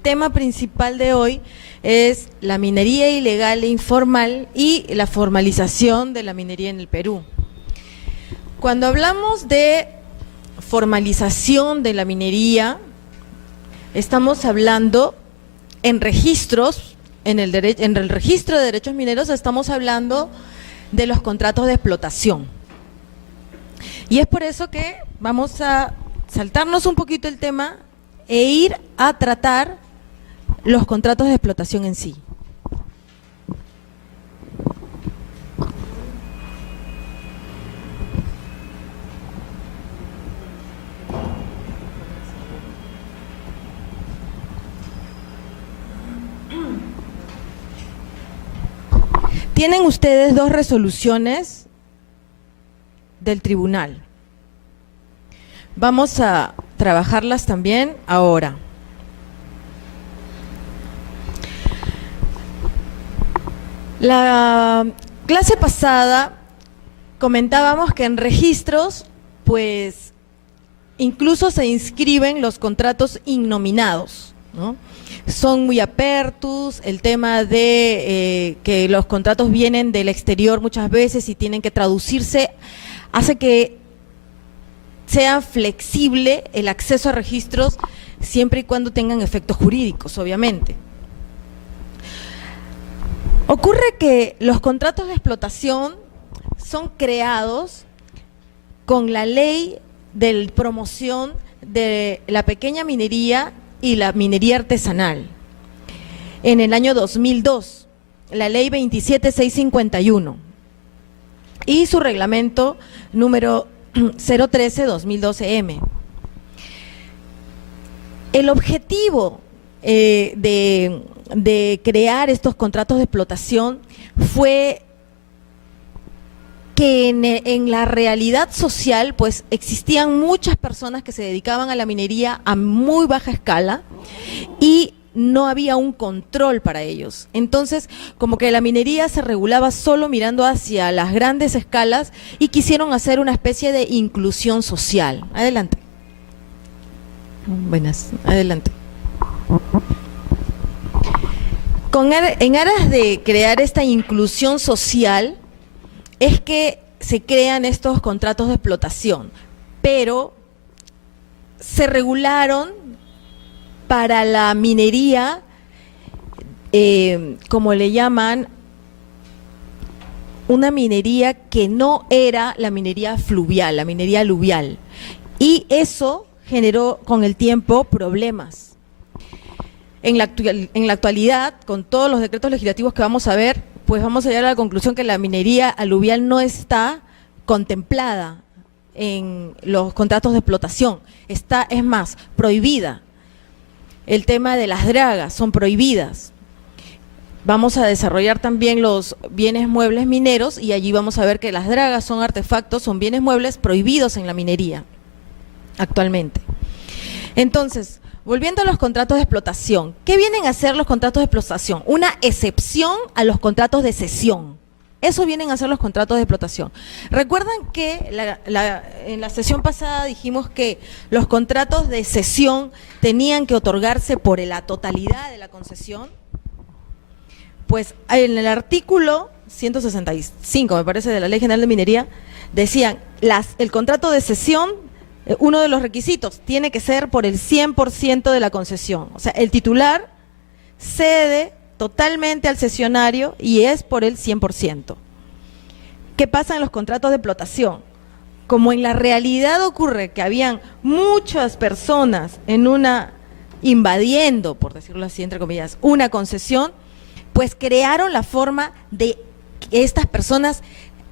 tema principal de hoy es la minería ilegal e informal y la formalización de la minería en el Perú. Cuando hablamos de formalización de la minería, estamos hablando en registros, en el registro de derechos mineros estamos hablando de los contratos de explotación. Y es por eso que vamos a saltarnos un poquito el tema e ir a tratar los contratos de explotación en sí. Tienen ustedes dos resoluciones del tribunal. Vamos a trabajarlas también ahora. La clase pasada comentábamos que en registros, pues, incluso se inscriben los contratos innominados, ¿no? Son muy apertos, el tema de que los contratos vienen del exterior muchas veces y tienen que traducirse, hace que sea flexible el acceso a registros siempre y cuando tengan efectos jurídicos, obviamente. Ocurre que los contratos de explotación son creados con la ley de promoción de la pequeña minería y la minería artesanal en el año 2002, la ley 27651 y su reglamento número 013-2012M. El objetivo de crear estos contratos de explotación fue que en la realidad social pues existían muchas personas que se dedicaban a la minería a muy baja escala y no había un control para ellos. Entonces, como que la minería se regulaba solo mirando hacia las grandes escalas y quisieron hacer una especie de inclusión social. Adelante. Buenas, adelante. En aras de crear esta inclusión social, es que se crean estos contratos de explotación, pero se regularon para la minería, como le llaman, una minería que no era la minería fluvial, la minería aluvial, y eso generó con el tiempo problemas. En la actualidad, con todos los decretos legislativos que vamos a ver, pues vamos a llegar a la conclusión que la minería aluvial no está contemplada en los contratos de explotación, está, es más, prohibida. El tema de las dragas son prohibidas. Vamos a desarrollar también los bienes muebles mineros y allí vamos a ver que las dragas son artefactos, son bienes muebles prohibidos en la minería actualmente. Entonces, volviendo a los contratos de explotación, ¿qué vienen a hacer los contratos de explotación? Una excepción a los contratos de cesión. Eso vienen a hacer los contratos de explotación. ¿Recuerdan que en la sesión pasada dijimos que los contratos de cesión tenían que otorgarse por la totalidad de la concesión? Pues en el artículo 165, me parece, de la Ley General de Minería, decían, el contrato de cesión, uno de los requisitos, tiene que ser por el 100% de la concesión. O sea, el titular cede totalmente al cesionario y es por el 100%. ¿Qué pasa en los contratos de explotación? Como en la realidad ocurre que habían muchas personas invadiendo, por decirlo así, entre comillas, una concesión, pues crearon la forma de que estas personas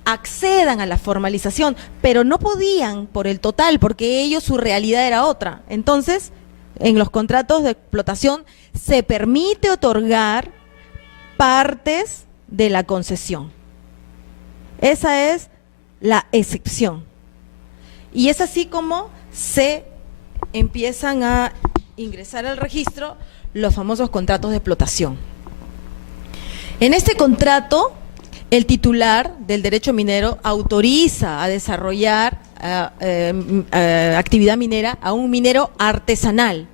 accedan a la formalización, pero no podían por el total, porque ellos, su realidad era otra. Entonces, en los contratos de explotación se permite otorgar partes de la concesión. Esa es la excepción. Y es así como se empiezan a ingresar al registro los famosos contratos de explotación. En este contrato, el titular del derecho minero autoriza a desarrollar actividad minera a un minero artesanal.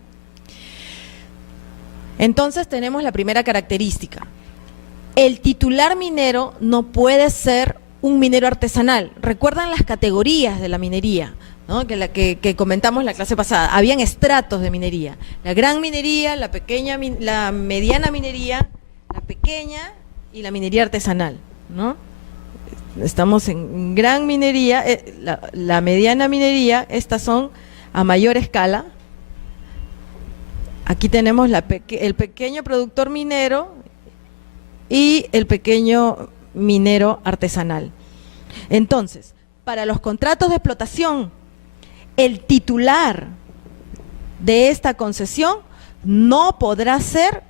Entonces tenemos la primera característica. El titular minero no puede ser un minero artesanal. ¿Recuerdan las categorías de la minería? ¿No? Que comentamos en la clase pasada. Habían estratos de minería. La gran minería, la pequeña, la mediana minería, la pequeña y la minería artesanal, ¿no? Estamos en gran minería, la mediana minería, estas son a mayor escala. Aquí tenemos el pequeño productor minero y el pequeño minero artesanal. Entonces, para los contratos de explotación, el titular de esta concesión no podrá ser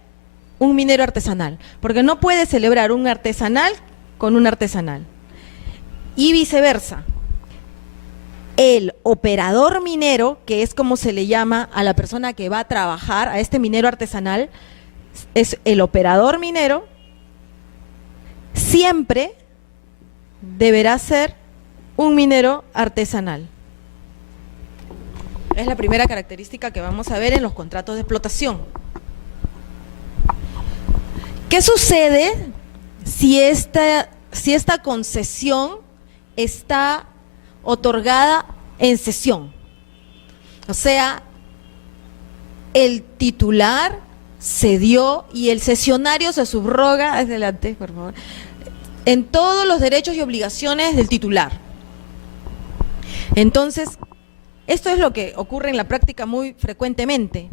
un minero artesanal, porque no puede celebrar un artesanal con un artesanal. Y viceversa, el operador minero, que es como se le llama a la persona que va a trabajar, a este minero artesanal, es el operador minero, siempre deberá ser un minero artesanal. Es la primera característica que vamos a ver en los contratos de explotación. ¿Qué sucede si esta concesión está otorgada en cesión? O sea, el titular cedió y el cesionario se subroga, adelante, por favor, en todos los derechos y obligaciones del titular. Entonces, esto es lo que ocurre en la práctica muy frecuentemente.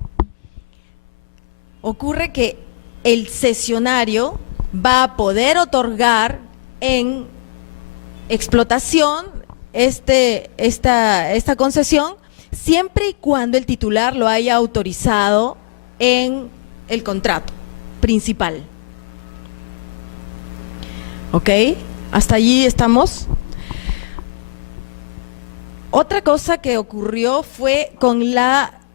Ocurre que el cesionario va a poder otorgar en explotación esta concesión siempre y cuando el titular lo haya autorizado en el contrato principal. ¿Ok? ¿Hasta allí estamos? Otra cosa que ocurrió fue con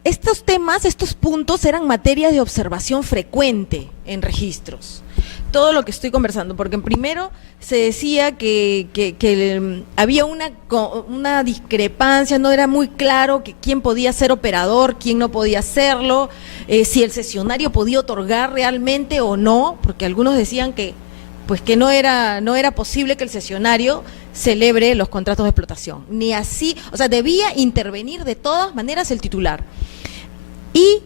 estos temas, estos puntos eran materias de observación frecuente en registros. Todo lo que estoy conversando, porque primero se decía que había una discrepancia, no era muy claro quién podía ser operador, quién no podía serlo, si el cesionario podía otorgar realmente o no, porque algunos decían que no era posible que el cesionario celebre los contratos de explotación, ni así, o sea, debía intervenir de todas maneras el titular. Y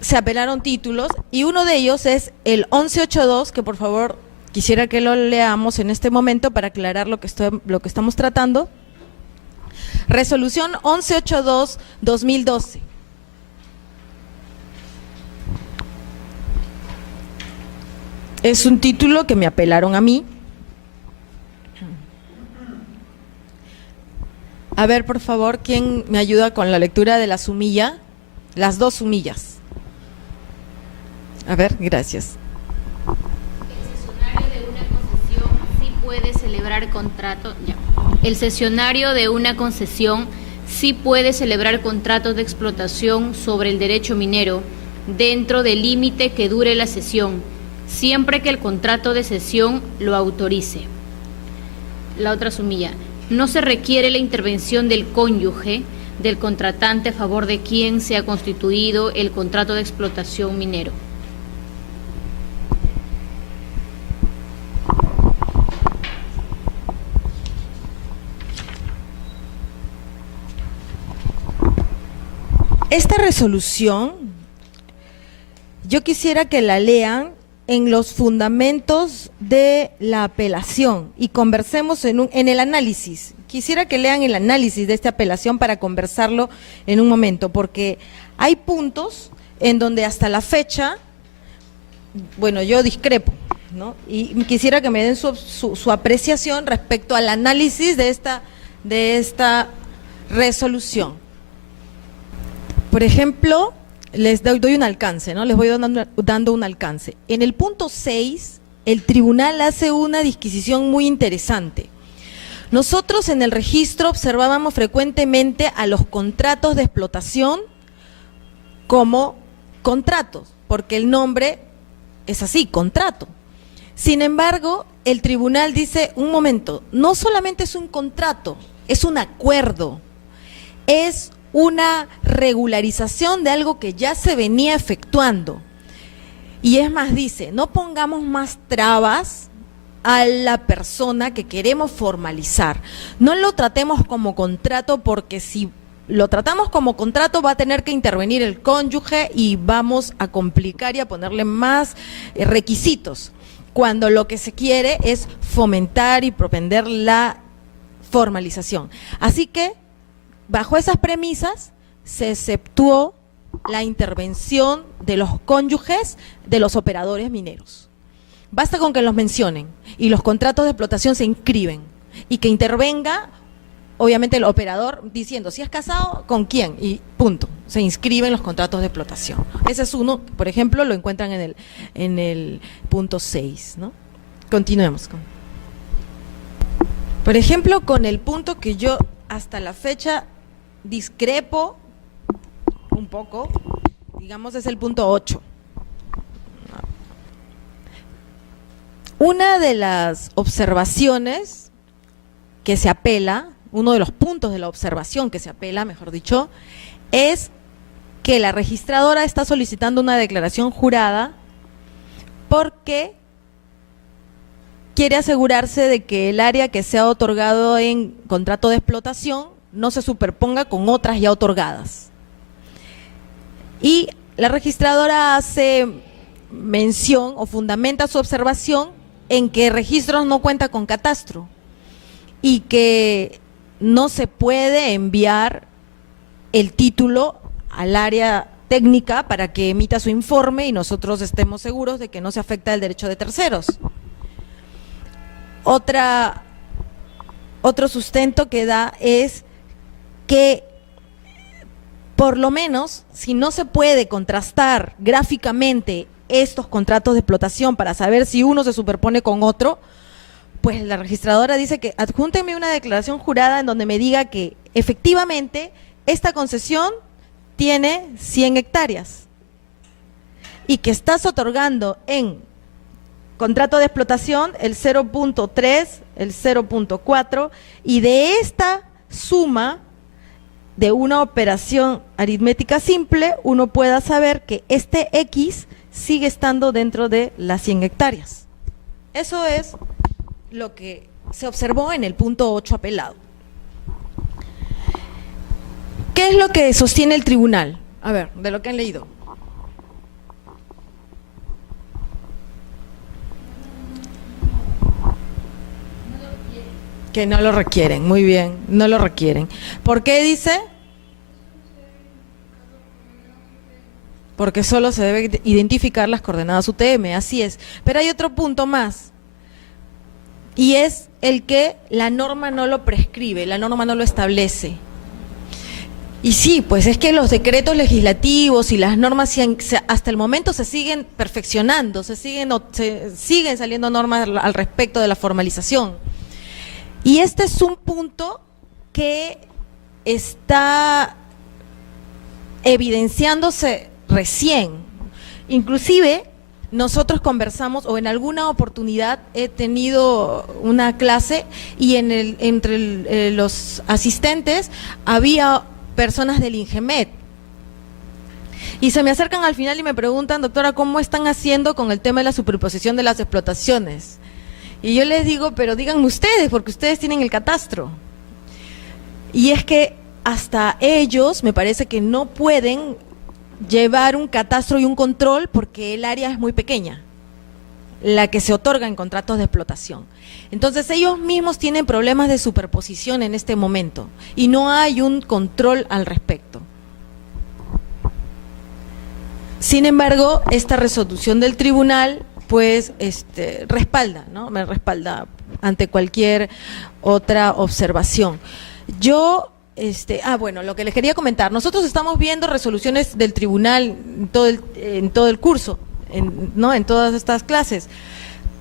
se apelaron títulos, y uno de ellos es el 1182, que por favor quisiera que lo leamos en este momento para aclarar lo que estamos tratando. Resolución 1182-2012. Es un título que me apelaron a mí. A ver, por favor, ¿quién me ayuda con la lectura de la sumilla? Las dos sumillas. A ver, gracias. El cesionario de una concesión sí puede celebrar contratos. El cesionario de una concesión sí puede celebrar contratos de explotación sobre el derecho minero dentro del límite que dure la cesión, siempre que el contrato de cesión lo autorice. La otra sumilla. No se requiere la intervención del cónyuge del contratante a favor de quien se ha constituido el contrato de explotación minero. Esta resolución, yo quisiera que la lean en los fundamentos de la apelación y conversemos en el análisis. Quisiera que lean el análisis de esta apelación para conversarlo en un momento, porque hay puntos en donde hasta la fecha, bueno, yo discrepo, ¿no? Y quisiera que me den su apreciación respecto al análisis de esta resolución. Por ejemplo, les doy un alcance, ¿no? Les voy dando un alcance. En el punto 6, el tribunal hace una disquisición muy interesante. Nosotros en el registro observábamos frecuentemente a los contratos de explotación como contratos, porque el nombre es así, contrato. Sin embargo, el tribunal dice, un momento, no solamente es un contrato, es un acuerdo, es una regularización de algo que ya se venía efectuando. Y es más, dice, no pongamos más trabas a la persona que queremos formalizar. No lo tratemos como contrato, porque si lo tratamos como contrato va a tener que intervenir el cónyuge y vamos a complicar y a ponerle más requisitos, cuando lo que se quiere es fomentar y propender la formalización. Así que, bajo esas premisas, se exceptuó la intervención de los cónyuges de los operadores mineros. Basta con que los mencionen y los contratos de explotación se inscriben, y que intervenga obviamente el operador diciendo si es casado, con quién, y punto, se inscriben los contratos de explotación. Ese es uno, por ejemplo, lo encuentran en el punto 6, ¿no? Continuemos. Por ejemplo, con el punto que yo hasta la fecha discrepo un poco, digamos, es el punto 8. Una de las observaciones que se apela, uno de los puntos de la observación que se apela, mejor dicho, es que la registradora está solicitando una declaración jurada porque quiere asegurarse de que el área que se ha otorgado en contrato de explotación no se superponga con otras ya otorgadas. Y la registradora hace mención o fundamenta su observación en que Registros no cuenta con catastro y que no se puede enviar el título al área técnica para que emita su informe y nosotros estemos seguros de que no se afecta el derecho de terceros. Otro sustento que da es que, por lo menos, si no se puede contrastar gráficamente estos contratos de explotación para saber si uno se superpone con otro, pues la registradora dice que adjúntenme una declaración jurada en donde me diga que efectivamente esta concesión tiene 100 hectáreas y que estás otorgando en contrato de explotación el 0.3, el 0.4, y de esta suma de una operación aritmética simple uno pueda saber que este X sigue estando dentro de las 100 hectáreas. Eso es lo que se observó en el punto 8 apelado. ¿Qué es lo que sostiene el tribunal? A ver, de lo que han leído. Que no lo requieren, muy bien, no lo requieren. ¿Por qué dice? Porque solo se debe identificar las coordenadas UTM, así es. Pero hay otro punto más, y es el que la norma no lo prescribe, la norma no lo establece. Y sí, pues es que los decretos legislativos y las normas hasta el momento se siguen perfeccionando, se siguen saliendo normas al respecto de la formalización. Y este es un punto que está evidenciándose recién. Inclusive nosotros conversamos, o en alguna oportunidad he tenido una clase y entre los asistentes había personas del INGEMET. Y se me acercan al final y me preguntan: doctora, ¿cómo están haciendo con el tema de la superposición de las explotaciones? Y yo les digo: pero díganme ustedes, porque ustedes tienen el catastro. Y es que hasta ellos me parece que no pueden llevar un catastro y un control porque el área es muy pequeña, la que se otorga en contratos de explotación. Entonces ellos mismos tienen problemas de superposición en este momento y no hay un control al respecto. Sin embargo, esta resolución del tribunal pues respalda, ¿no? Me respalda ante cualquier otra observación. Yo bueno, lo que les quería comentar, nosotros estamos viendo resoluciones del tribunal en todo el curso, ¿no? En todas estas clases,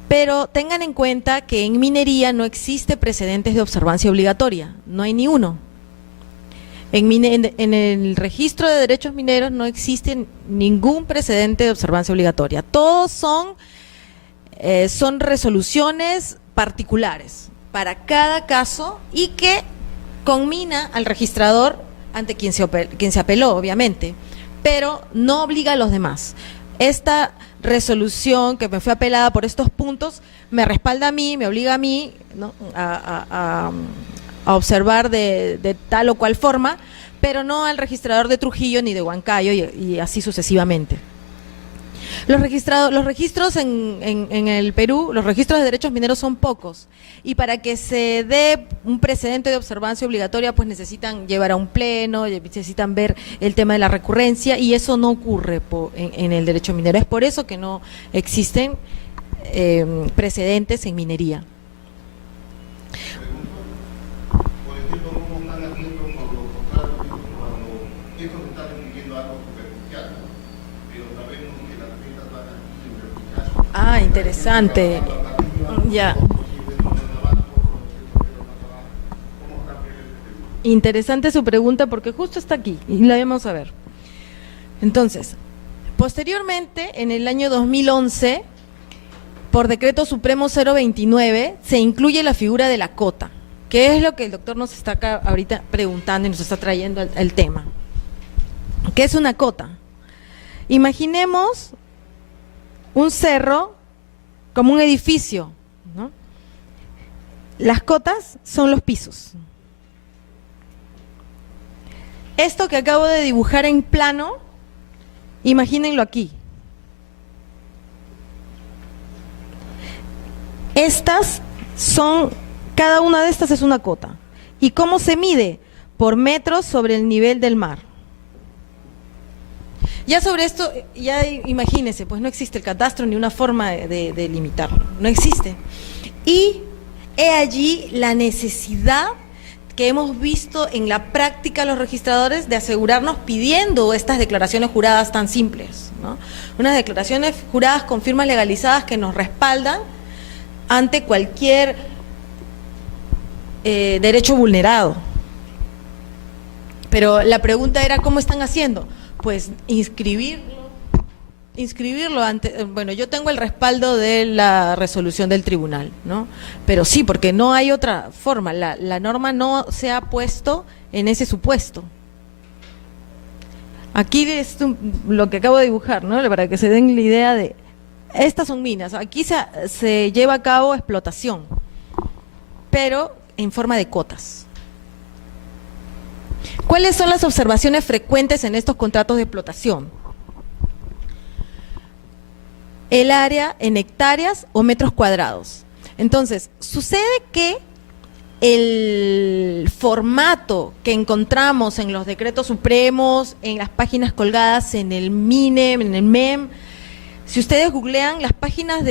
pero tengan en cuenta que en minería no existe precedentes de observancia obligatoria, no hay ni uno. En el registro de derechos mineros no existe ningún precedente de observancia obligatoria, todos son resoluciones particulares para cada caso y que conmina al registrador ante quien se apeló, obviamente, pero no obliga a los demás. Esta resolución que me fue apelada por estos puntos me respalda a mí, me obliga a mí, ¿no?, a observar de tal o cual forma, pero no al registrador de Trujillo ni de Huancayo y así sucesivamente. Los registros en el Perú, los registros de derechos mineros son pocos, y para que se dé un precedente de observancia obligatoria, pues necesitan llevar a un pleno, necesitan ver el tema de la recurrencia, y eso no ocurre en el derecho minero. Es por eso que no existen precedentes en minería. Ah, interesante. Ya. Interesante su pregunta porque justo está aquí y la vamos a ver. Entonces, posteriormente, en el año 2011, por Decreto Supremo 029, se incluye la figura de la cota, que es lo que el doctor nos está acá ahorita preguntando y nos está trayendo el tema. ¿Qué es una cota? Imaginemos un cerro como un edificio, ¿no? Las cotas son los pisos. Esto que acabo de dibujar en plano, imagínenlo aquí. Cada una de estas es una cota. ¿Y cómo se mide? Por metros sobre el nivel del mar. Ya sobre esto, ya imagínense, pues no existe el catastro ni una forma de limitarlo, no existe. Y he allí la necesidad que hemos visto en la práctica los registradores de asegurarnos pidiendo estas declaraciones juradas tan simples, ¿no? Unas declaraciones juradas con firmas legalizadas que nos respaldan ante cualquier derecho vulnerado. Pero la pregunta era, ¿cómo están haciendo? Pues inscribirlo ante, bueno, yo tengo el respaldo de la resolución del tribunal, ¿no? Pero sí, porque no hay otra forma, la norma no se ha puesto en ese supuesto. Aquí es lo que acabo de dibujar, ¿no? Para que se den la idea de, estas son minas, aquí se lleva a cabo explotación, pero en forma de cotas. ¿Cuáles son las observaciones frecuentes en estos contratos de explotación? El área en hectáreas o metros cuadrados. Entonces, sucede que el formato que encontramos en los decretos supremos, en las páginas colgadas en el MINEM, en el MEM, si ustedes googlean, las páginas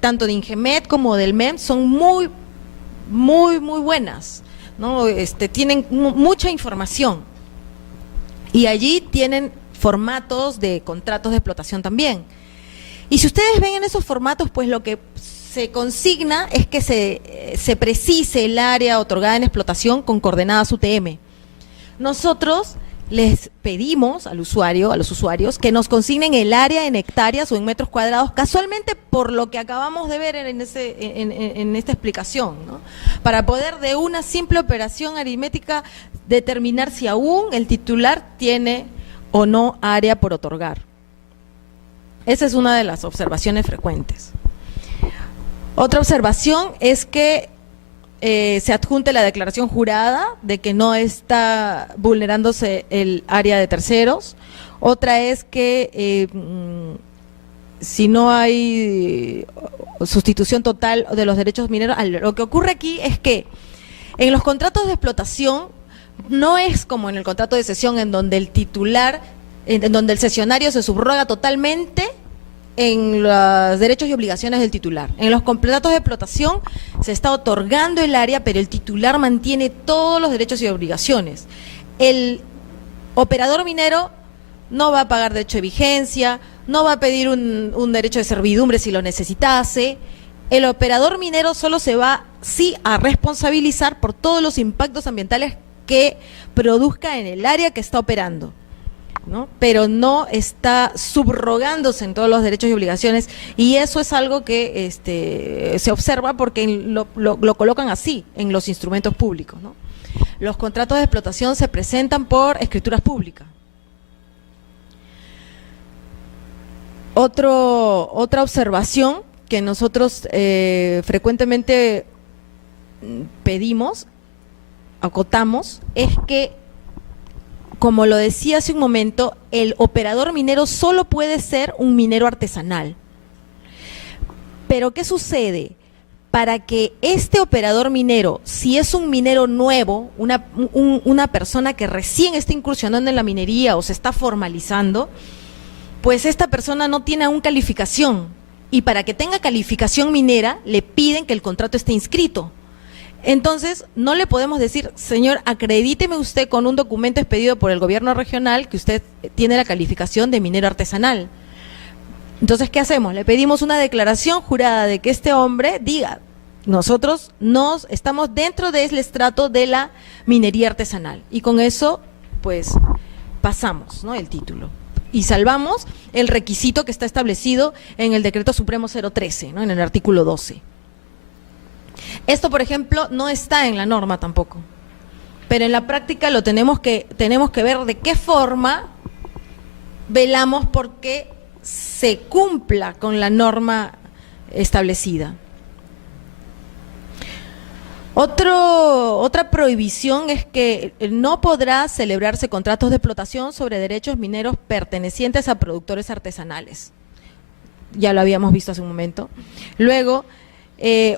tanto de Ingemet como del MEM son muy buenas, ¿no? Tienen mucha información y allí tienen formatos de contratos de explotación también. Y si ustedes ven en esos formatos, pues lo que se consigna es que se precise el área otorgada en explotación con coordenadas UTM. Nosotros les pedimos a los usuarios, que nos consignen el área en hectáreas o en metros cuadrados, casualmente por lo que acabamos de ver en esta explicación, ¿no? Para poder de una simple operación aritmética determinar si aún el titular tiene o no área por otorgar. Esa es una de las observaciones frecuentes. Otra observación es que se adjunte la declaración jurada de que no está vulnerándose el área de terceros. Otra es que si no hay sustitución total de los derechos mineros, lo que ocurre aquí es que en los contratos de explotación no es como en el contrato de cesión en donde el titular, en donde el cesionario se subroga totalmente en los derechos y obligaciones del titular. En los contratos de explotación se está otorgando el área, pero el titular mantiene todos los derechos y obligaciones. El operador minero no va a pagar derecho de vigencia, no va a pedir un derecho de servidumbre si lo necesitase. El operador minero solo se va, sí, a responsabilizar por todos los impactos ambientales que produzca en el área que está operando, ¿no? Pero no está subrogándose en todos los derechos y obligaciones, y eso es algo que se observa porque lo colocan así en los instrumentos públicos, ¿no? Los contratos de explotación se presentan por escrituras públicas. Otra observación que nosotros frecuentemente pedimos, acotamos, es que, como lo decía hace un momento, el operador minero solo puede ser un minero artesanal. Pero ¿qué sucede? Para que este operador minero, si es un minero nuevo, una persona que recién está incursionando en la minería o se está formalizando, pues esta persona no tiene aún calificación, y para que tenga calificación minera le piden que el contrato esté inscrito. Entonces no le podemos decir, señor, acredíteme usted con un documento expedido por el gobierno regional que usted tiene la calificación de minero artesanal. Entonces, ¿qué hacemos? Le pedimos una declaración jurada de que este hombre diga, nosotros estamos dentro del estrato de la minería artesanal, y con eso pues pasamos, ¿no?, el título. Y salvamos el requisito que está establecido en el Decreto Supremo 013, ¿no?, en el artículo 12. Esto, por ejemplo, no está en la norma tampoco, pero en la práctica lo tenemos que ver de qué forma velamos porque se cumpla con la norma establecida. Otra prohibición es que no podrá celebrarse contratos de explotación sobre derechos mineros pertenecientes a productores artesanales. Ya lo habíamos visto hace un momento. Luego,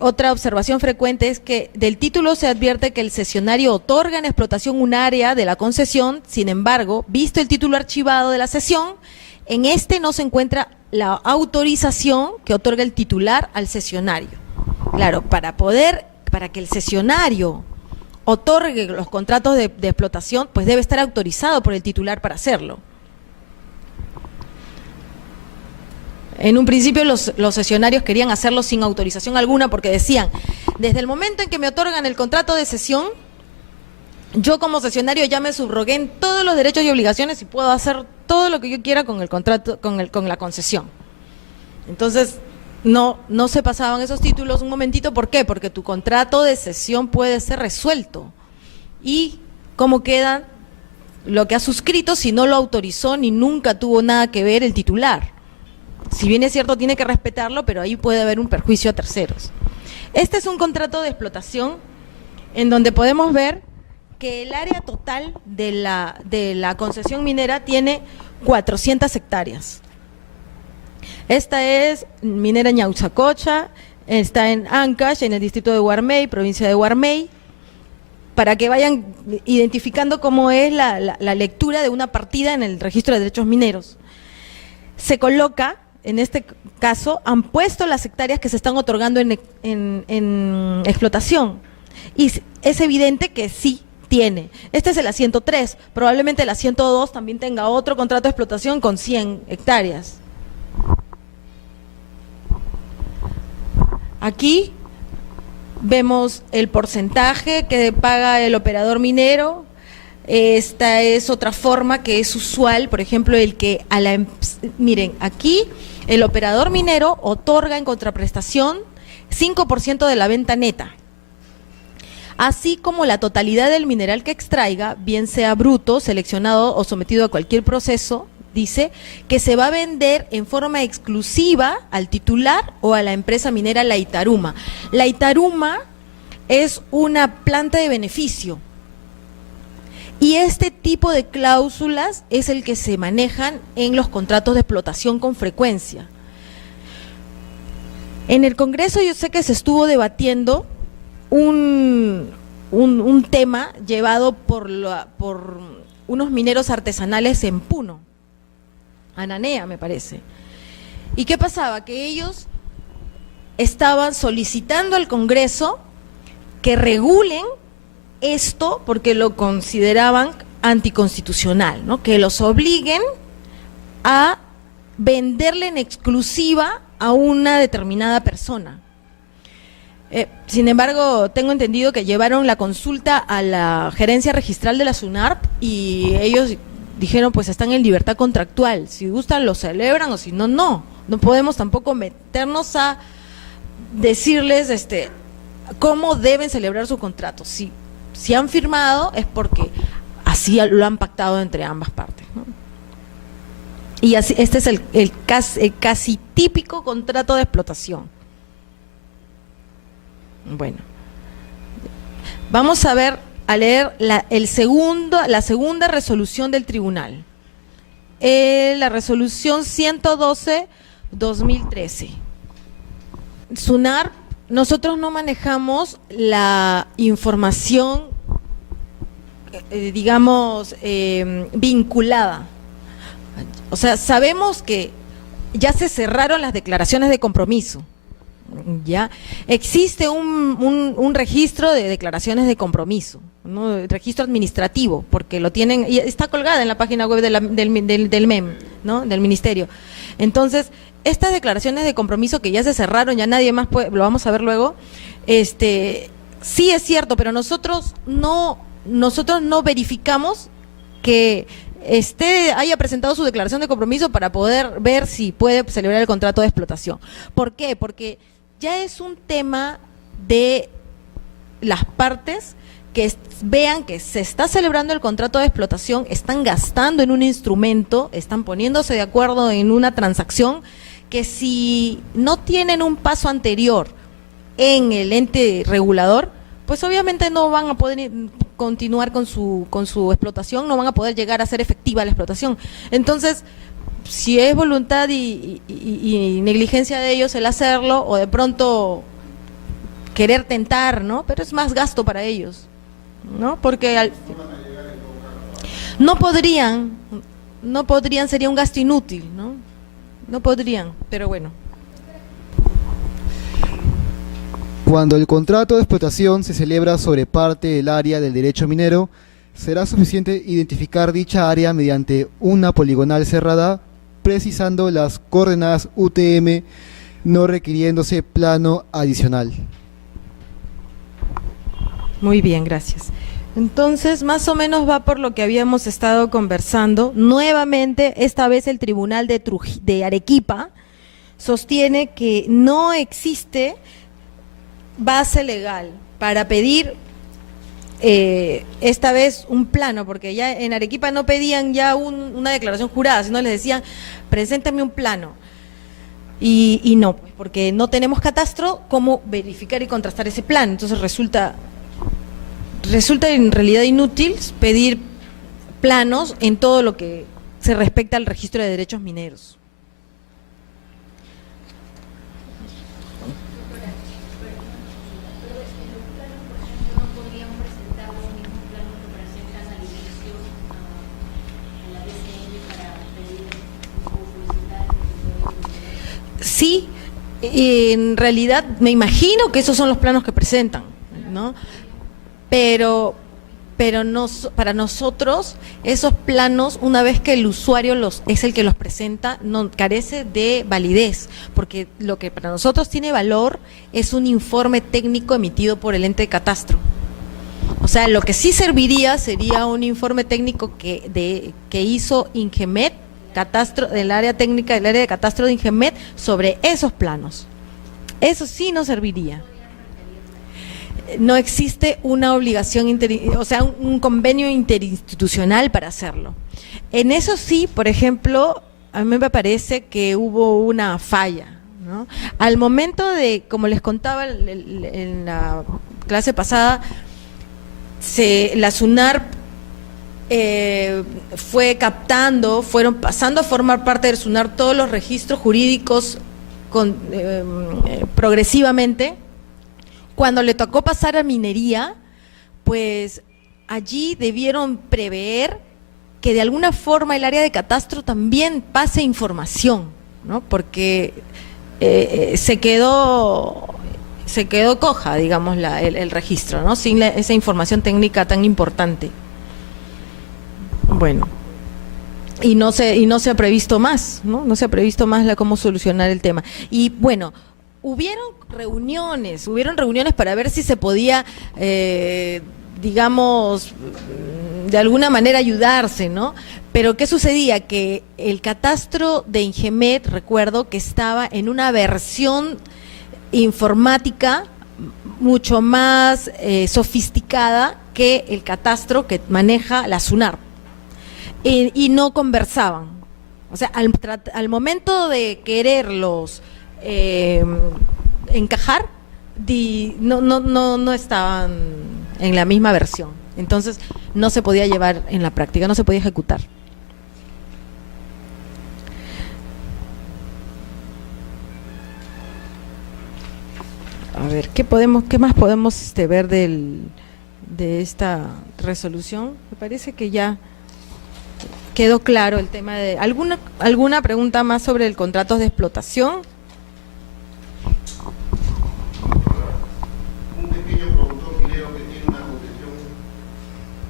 otra observación frecuente es que del título se advierte que el cesionario otorga en explotación un área de la concesión. Sin embargo, visto el título archivado de la cesión, en este no se encuentra la autorización que otorga el titular al cesionario. Claro, para que el cesionario otorgue los contratos de explotación, pues debe estar autorizado por el titular para hacerlo. En un principio los cesionarios querían hacerlo sin autorización alguna porque decían, desde el momento en que me otorgan el contrato de cesión, yo como cesionario ya me subrogué en todos los derechos y obligaciones y puedo hacer todo lo que yo quiera con el contrato, con la concesión. Entonces, no se pasaban esos títulos un momentito. ¿Por qué? Porque tu contrato de cesión puede ser resuelto. ¿Y cómo queda lo que ha suscrito si no lo autorizó ni nunca tuvo nada que ver el titular? Si bien es cierto, tiene que respetarlo, pero ahí puede haber un perjuicio a terceros. Este es un contrato de explotación en donde podemos ver que el área total de la concesión minera tiene 400 hectáreas. Esta es minera Ñauzacocha, está en Ancash, en el distrito de Huarmey, provincia de Huarmey, para que vayan identificando cómo es la lectura de una partida en el registro de derechos mineros. Se coloca, en este caso, han puesto las hectáreas que se están otorgando en explotación, y es evidente que sí tiene. Este es el A103, probablemente el A102 también tenga otro contrato de explotación con 100 hectáreas. Aquí vemos el porcentaje que paga el operador minero. Esta es otra forma que es usual, por ejemplo, miren, aquí el operador minero otorga en contraprestación 5% de la venta neta, así como la totalidad del mineral que extraiga, bien sea bruto, seleccionado o sometido a cualquier proceso. Dice que se va a vender en forma exclusiva al titular o a la empresa minera La Itaruma. La Itaruma es una planta de beneficio, y este tipo de cláusulas es el que se manejan en los contratos de explotación con frecuencia. En el Congreso yo sé que se estuvo debatiendo un tema llevado por unos mineros artesanales en Puno, Ananea me parece. ¿Y qué pasaba? Que ellos estaban solicitando al Congreso que regulen esto porque lo consideraban anticonstitucional, ¿no? Que los obliguen a venderle en exclusiva a una determinada persona. Sin embargo, tengo entendido que llevaron la consulta a la gerencia registral de la SUNARP y ellos dijeron, pues están en libertad contractual, si gustan lo celebran o si no, no. No podemos tampoco meternos a decirles cómo deben celebrar su contrato. Si han firmado es porque así lo han pactado entre ambas partes, ¿no? Y así, este es el casi típico contrato de explotación. Bueno, vamos a leer la segunda resolución del tribunal. La resolución 112-2013. SUNARP, nosotros no manejamos la información, digamos, vinculada. O sea, sabemos que ya se cerraron las declaraciones de compromiso. Ya existe un registro de declaraciones de compromiso, ¿no? Registro administrativo, porque lo tienen, y está colgada en la página web del MEM, ¿no? Del Ministerio. Entonces, estas declaraciones de compromiso que ya se cerraron, ya nadie más puede, lo vamos a ver luego, sí es cierto, pero nosotros no verificamos que haya presentado su declaración de compromiso para poder ver si puede celebrar el contrato de explotación. ¿Por qué? Porque ya es un tema de las partes que vean que se está celebrando el contrato de explotación, están gastando en un instrumento, están poniéndose de acuerdo en una transacción, que si no tienen un paso anterior en el ente regulador, pues obviamente no van a poder continuar con su explotación, no van a poder llegar a ser efectiva la explotación. Entonces, si es voluntad y negligencia de ellos el hacerlo, o de pronto querer tentar, ¿no? Pero es más gasto para ellos, ¿no? Porque no podrían, sería un gasto inútil, ¿no? No podrían, pero bueno. Cuando el contrato de explotación se celebra sobre parte del área del derecho minero, será suficiente identificar dicha área mediante una poligonal cerrada, precisando las coordenadas UTM, no requiriéndose plano adicional. Muy bien, gracias. Entonces, más o menos va por lo que habíamos estado conversando. Nuevamente, esta vez el Tribunal de Arequipa sostiene que no existe base legal para pedir esta vez un plano, porque ya en Arequipa no pedían ya una declaración jurada, sino les decían, preséntame un plano. Y no, pues, porque no tenemos catastro, ¿cómo verificar y contrastar ese plano? Entonces resulta en realidad inútil pedir planos en todo lo que se respecta al registro de derechos mineros. Sí, en realidad me imagino que esos son los planos que presentan, ¿no? Pero no, para nosotros esos planos, una vez que el usuario es el que los presenta, no carece de validez, porque lo que para nosotros tiene valor es un informe técnico emitido por el ente de catastro. O sea, lo que sí serviría sería un informe técnico que hizo Ingemet, catastro del área técnica del área de catastro de Ingemet, sobre esos planos. Eso sí nos serviría. No existe una obligación, un convenio interinstitucional para hacerlo. En eso sí, por ejemplo, a mí me parece que hubo una falla, ¿no? Al momento de, como les contaba en la clase pasada, la SUNARP fueron pasando a formar parte del SUNARP todos los registros jurídicos progresivamente. Cuando le tocó pasar a minería, pues allí debieron prever que de alguna forma el área de catastro también pase información, ¿no? Porque se quedó coja, digamos, el registro, ¿no? Sin esa información técnica tan importante. Bueno, y no se ha previsto más, ¿no? No se ha previsto más cómo solucionar el tema. Y bueno, hubieron reuniones para ver si se podía, digamos, de alguna manera ayudarse, ¿no? Pero ¿qué sucedía? Que el catastro de Ingemet, recuerdo que estaba en una versión informática mucho más sofisticada que el catastro que maneja la SUNARP, y no conversaban. O sea, al momento de quererlos encajar, no estaban en la misma versión. Entonces, no se podía llevar en la práctica, no se podía ejecutar. A ver, ¿qué más podemos ver de esta resolución? Me parece que ya quedó claro el tema de... ¿Alguna pregunta más sobre el contrato de explotación? Un pequeño productor minero que tiene una concesión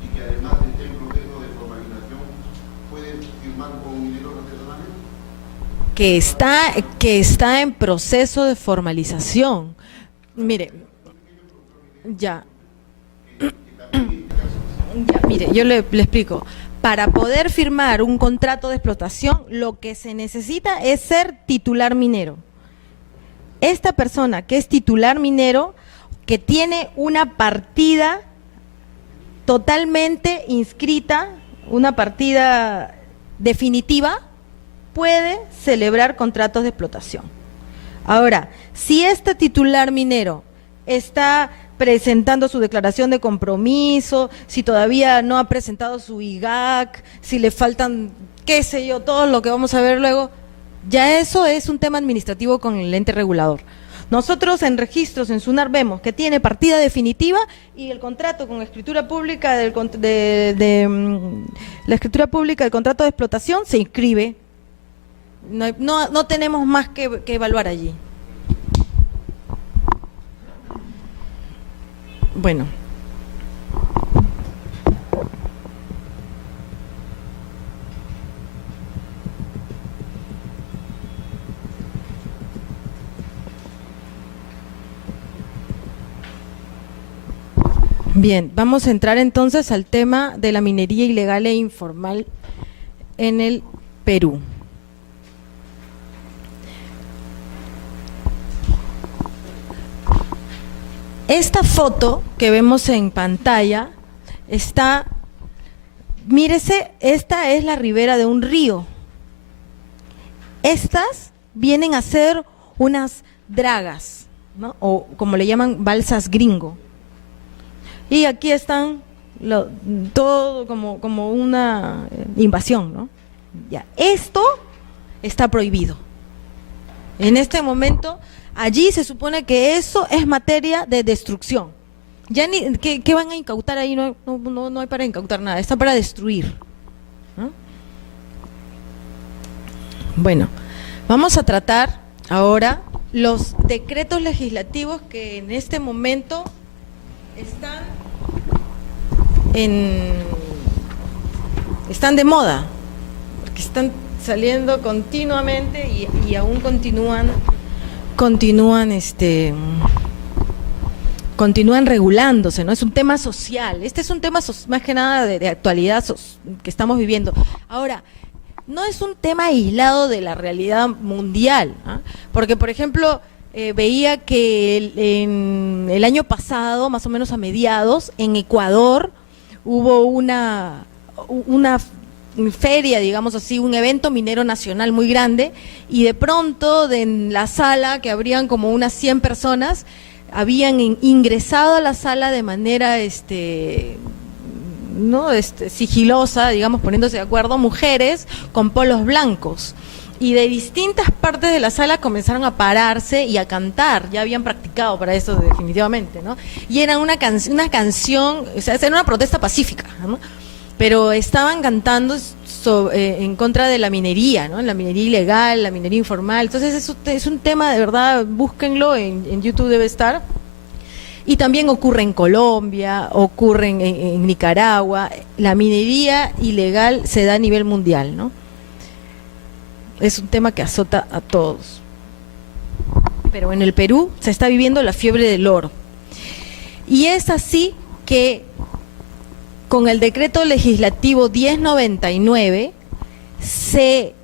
y que además esté en proceso de formalización, ¿puede firmar con mineros artesanales? Que está en proceso de formalización. Mire, mire, yo le explico. Para poder firmar un contrato de explotación, lo que se necesita es ser titular minero. Esta persona que es titular minero, que tiene una partida totalmente inscrita, una partida definitiva, puede celebrar contratos de explotación. Ahora, si este titular minero está presentando su declaración de compromiso, si todavía no ha presentado su IGAC, si le faltan, qué sé yo, todo lo que vamos a ver luego, ya eso es un tema administrativo con el ente regulador. Nosotros en registros, en SUNAR, vemos que tiene partida definitiva y el contrato con escritura pública la escritura pública del contrato de explotación se inscribe. No tenemos más que evaluar allí. Bueno. Bien, vamos a entrar entonces al tema de la minería ilegal e informal en el Perú. Esta foto que vemos en pantalla está, mírese, esta es la ribera de un río. Estas vienen a ser unas dragas, ¿no? O como le llaman, balsas gringo. Y aquí están todo como una invasión, ¿no? Ya, esto está prohibido. En este momento, allí se supone que eso es materia de destrucción. Ya ni ¿qué van a incautar ahí? No hay para incautar nada, está para destruir, ¿no? Bueno, vamos a tratar ahora los decretos legislativos que en este momento están de moda, porque están saliendo continuamente y aún continúan regulándose, ¿no? Es un tema social. Este es un tema más que nada de actualidad que estamos viviendo. Ahora, no es un tema aislado de la realidad mundial, ¿ah? Porque, por ejemplo, veía que en el año pasado, más o menos a mediados, en Ecuador hubo una feria, digamos así, un evento minero nacional muy grande, y de pronto en la sala, que habrían como unas 100 personas, habían ingresado a la sala de manera sigilosa, digamos, poniéndose de acuerdo, mujeres con polos blancos, y de distintas partes de la sala comenzaron a pararse y a cantar. Ya habían practicado para eso definitivamente, ¿no? Y era una canción, o sea, era una protesta pacífica, ¿no? Pero estaban cantando en contra de la minería, ¿no? La minería ilegal, la minería informal. Entonces eso es un tema, de verdad, búsquenlo, en YouTube debe estar. Y también ocurre en Colombia, ocurre en Nicaragua. La minería ilegal se da a nivel mundial, ¿no? Es un tema que azota a todos. Pero en el Perú se está viviendo la fiebre del oro. Y es así que con el decreto legislativo 1099 se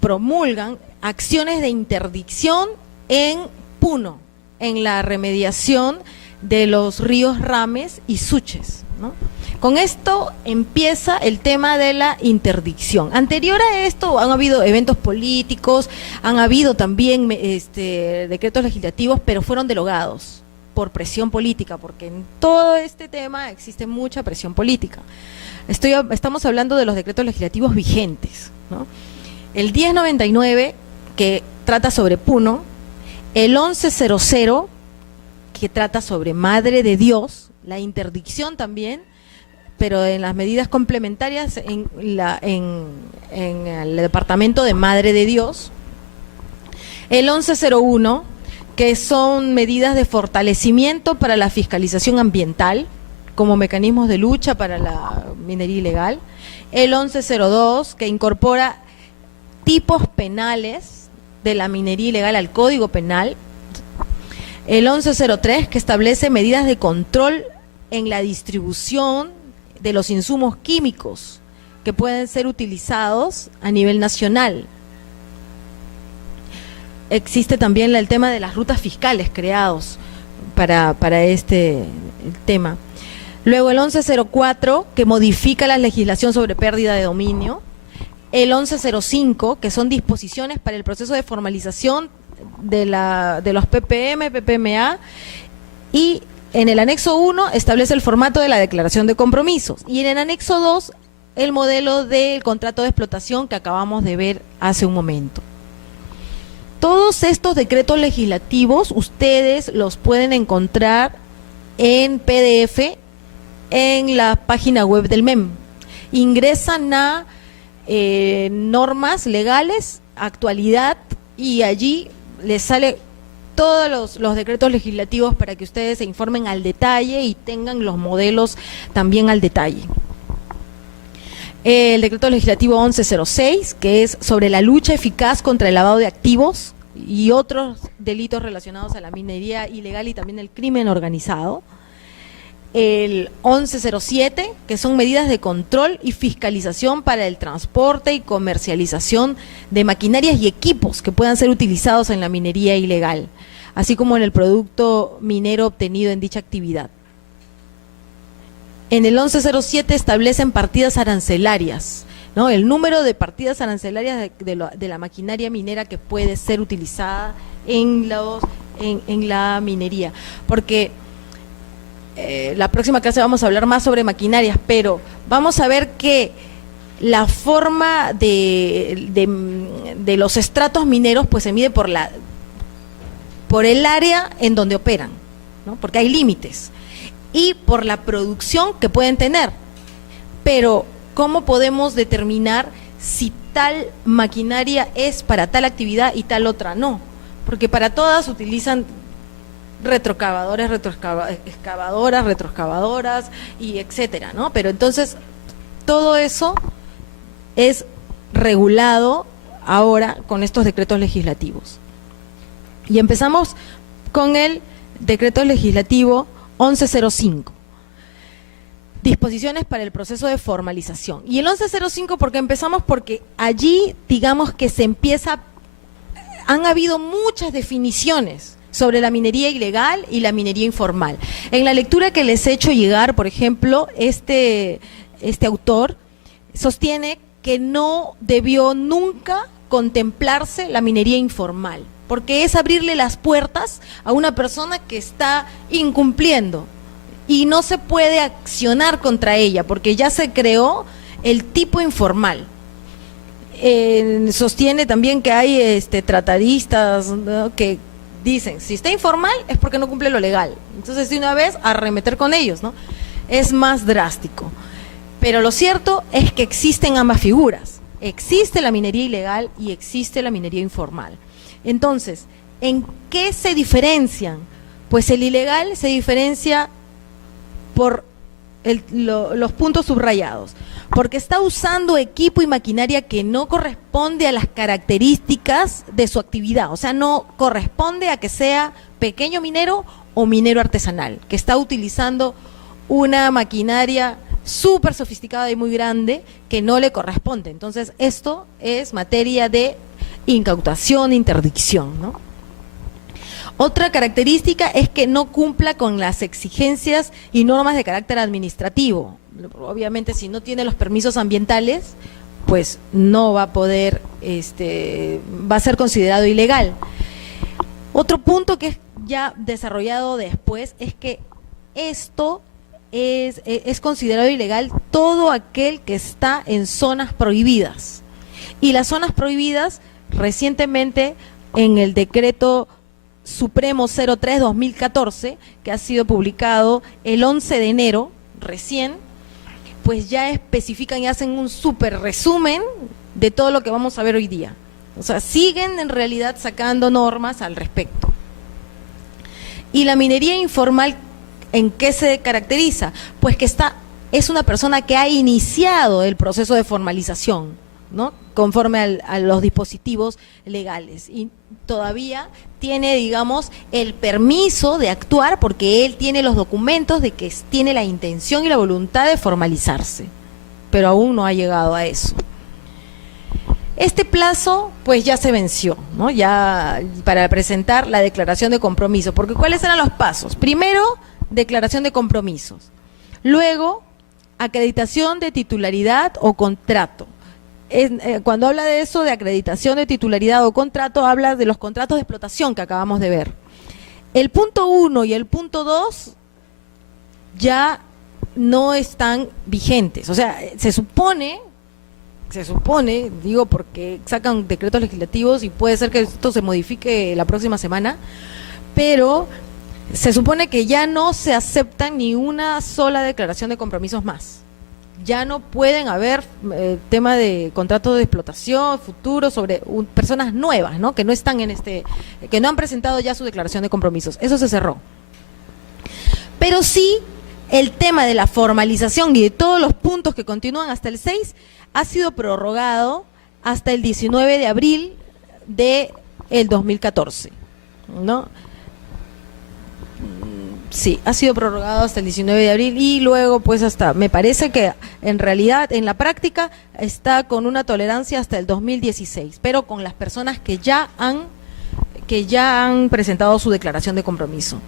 promulgan acciones de interdicción en Puno, en la remediación de los ríos Rames y Suches, ¿no? Con esto empieza el tema de la interdicción. Anterior a esto han habido eventos políticos, han habido también decretos legislativos, pero fueron derogados por presión política, porque en todo este tema existe mucha presión política. Estamos hablando de los decretos legislativos vigentes, ¿no? El 1099, que trata sobre Puno, el 1100, que trata sobre Madre de Dios, la interdicción también, pero en las medidas complementarias en el departamento de Madre de Dios, el 1101, que son medidas de fortalecimiento para la fiscalización ambiental, como mecanismos de lucha para la minería ilegal, el 1102, que incorpora tipos penales de la minería ilegal al Código Penal, el 1103, que establece medidas de control en la distribución de los insumos químicos que pueden ser utilizados a nivel nacional. Existe también el tema de las rutas fiscales creados para este tema. Luego el 1104, que modifica la legislación sobre pérdida de dominio. El 1105, que son disposiciones para el proceso de formalización de los PPM, PPMA, y en el anexo 1 establece el formato de la declaración de compromisos, y en el anexo 2 el modelo del contrato de explotación que acabamos de ver hace un momento. Todos estos decretos legislativos ustedes los pueden encontrar en PDF en la página web del MEM. Ingresan a normas legales, actualidad, y allí les sale todos los decretos legislativos para que ustedes se informen al detalle y tengan los modelos también al detalle. El decreto legislativo 1106, que es sobre la lucha eficaz contra el lavado de activos y otros delitos relacionados a la minería ilegal y también el crimen organizado. El 1107, que son medidas de control y fiscalización para el transporte y comercialización de maquinarias y equipos que puedan ser utilizados en la minería ilegal, así como en el producto minero obtenido en dicha actividad. En el 1107 establecen partidas arancelarias, ¿no? El número de partidas arancelarias de la maquinaria minera que puede ser utilizada en la minería, porque la próxima clase vamos a hablar más sobre maquinarias, pero vamos a ver que la forma de los estratos mineros pues se mide por el área en donde operan, ¿no? Porque hay límites, y por la producción que pueden tener. Pero ¿cómo podemos determinar si tal maquinaria es para tal actividad y tal otra no? Porque para todas utilizan retroexcavadores, retroexcavadoras y etcétera, ¿no? Pero entonces todo eso es regulado ahora con estos decretos legislativos. Y empezamos con el decreto legislativo 1105. Disposiciones para el proceso de formalización. Y el 1105, ¿por qué empezamos? Porque allí, digamos que han habido muchas definiciones sobre la minería ilegal y la minería informal. En la lectura que les he hecho llegar, por ejemplo, este autor sostiene que no debió nunca contemplarse la minería informal, porque es abrirle las puertas a una persona que está incumpliendo y no se puede accionar contra ella, porque ya se creó el tipo informal. Sostiene también que hay tratadistas, ¿no?, que dicen, si está informal es porque no cumple lo legal. Entonces, de una vez, arremeter con ellos, ¿no? Es más drástico. Pero lo cierto es que existen ambas figuras. Existe la minería ilegal y existe la minería informal. Entonces, ¿en qué se diferencian? Pues el ilegal se diferencia por los puntos subrayados, porque está usando equipo y maquinaria que no corresponde a las características de su actividad, o sea, no corresponde a que sea pequeño minero o minero artesanal, que está utilizando una maquinaria súper sofisticada y muy grande que no le corresponde. Entonces, esto es materia de incautación, interdicción, ¿no? Otra característica es que no cumpla con las exigencias y normas de carácter administrativo. obviamente si no tiene los permisos ambientales, pues no va a poder, va a ser considerado ilegal. Otro punto que es ya desarrollado después es que esto es considerado ilegal todo aquel que está en zonas prohibidas. Y las zonas prohibidas, recientemente en el decreto Supremo 03/2014, que ha sido publicado el 11 de enero, recién, pues ya especifican y hacen un súper resumen de todo lo que vamos a ver hoy día. O sea, siguen en realidad sacando normas al respecto. Y la minería informal, ¿en qué se caracteriza? Pues que es una persona que ha iniciado el proceso de formalización, ¿no? Conforme a los dispositivos legales, y todavía tiene, digamos, el permiso de actuar porque él tiene los documentos de que tiene la intención y la voluntad de formalizarse, pero aún no ha llegado a eso. Este plazo pues ya se venció, ¿no? Ya para presentar la declaración de compromiso, porque ¿cuáles eran los pasos? Primero, declaración de compromisos, luego acreditación de titularidad o contrato. Cuando habla de eso, de acreditación de titularidad o contrato, habla de los contratos de explotación que acabamos de ver. El punto 1 y el punto 2 ya no están vigentes. O sea, se supone, digo porque sacan decretos legislativos y puede ser que esto se modifique la próxima semana, pero se supone que ya no se aceptan ni una sola declaración de compromisos más. Ya no pueden haber tema de contratos de explotación futuro sobre personas nuevas, ¿no? Que no están que no han presentado ya su declaración de compromisos. Eso se cerró. Pero sí, el tema de la formalización y de todos los puntos que continúan hasta el 6 ha sido prorrogado hasta el 19 de abril del 2014, ¿no? Sí, ha sido prorrogado hasta el 19 de abril y luego pues hasta, me parece que en realidad en la práctica está con una tolerancia hasta el 2016, pero con las personas que ya han presentado su declaración de compromiso.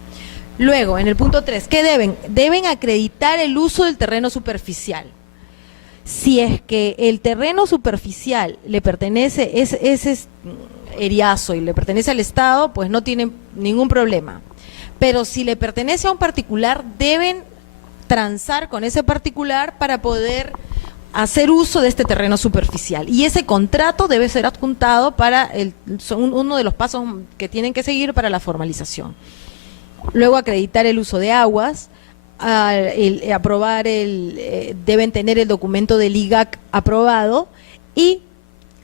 Luego, en el punto 3, ¿qué deben? Deben acreditar el uso del terreno superficial. Si es que el terreno superficial le pertenece, es eriazo y le pertenece al Estado, pues no tienen ningún problema. Pero si le pertenece a un particular, deben transar con ese particular para poder hacer uso de este terreno superficial. Y ese contrato debe ser adjuntado para uno de los pasos que tienen que seguir para la formalización. Luego, acreditar el uso de aguas, deben tener el documento del IGAC aprobado y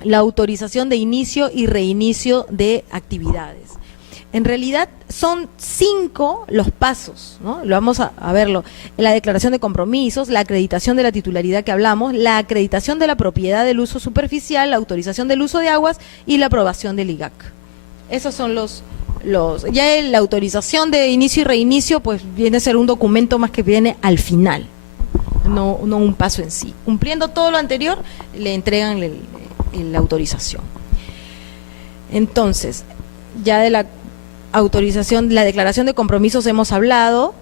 la autorización de inicio y reinicio de actividades. En realidad son 5 los pasos, ¿no? Lo vamos a verlo. La declaración de compromisos, la acreditación de la titularidad que hablamos, la acreditación de la propiedad del uso superficial, la autorización del uso de aguas y la aprobación del IGAC. Esos son ya la autorización de inicio y reinicio pues viene a ser un documento más que viene al final, no un paso en sí. Cumpliendo todo lo anterior, le entregan la autorización. Entonces, ya de la autorización, la declaración de compromisos hemos hablado,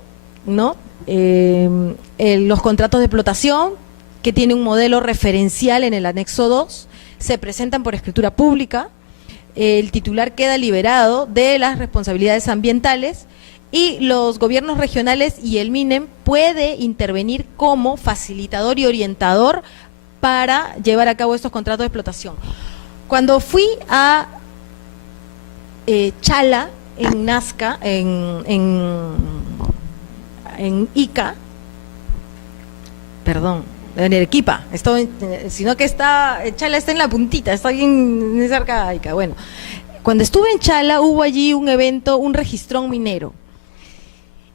¿no? Los contratos de explotación, que tiene un modelo referencial en el anexo 2, se presentan por escritura pública, el titular queda liberado de las responsabilidades ambientales y los gobiernos regionales y el MINEM puede intervenir como facilitador y orientador para llevar a cabo estos contratos de explotación. Cuando fui a Chala, en Nazca, en Ica, perdón, en Arequipa, sino que Chala está en la puntita, está bien cerca de Ica. Bueno, cuando estuve en Chala hubo allí un evento, un registrón minero,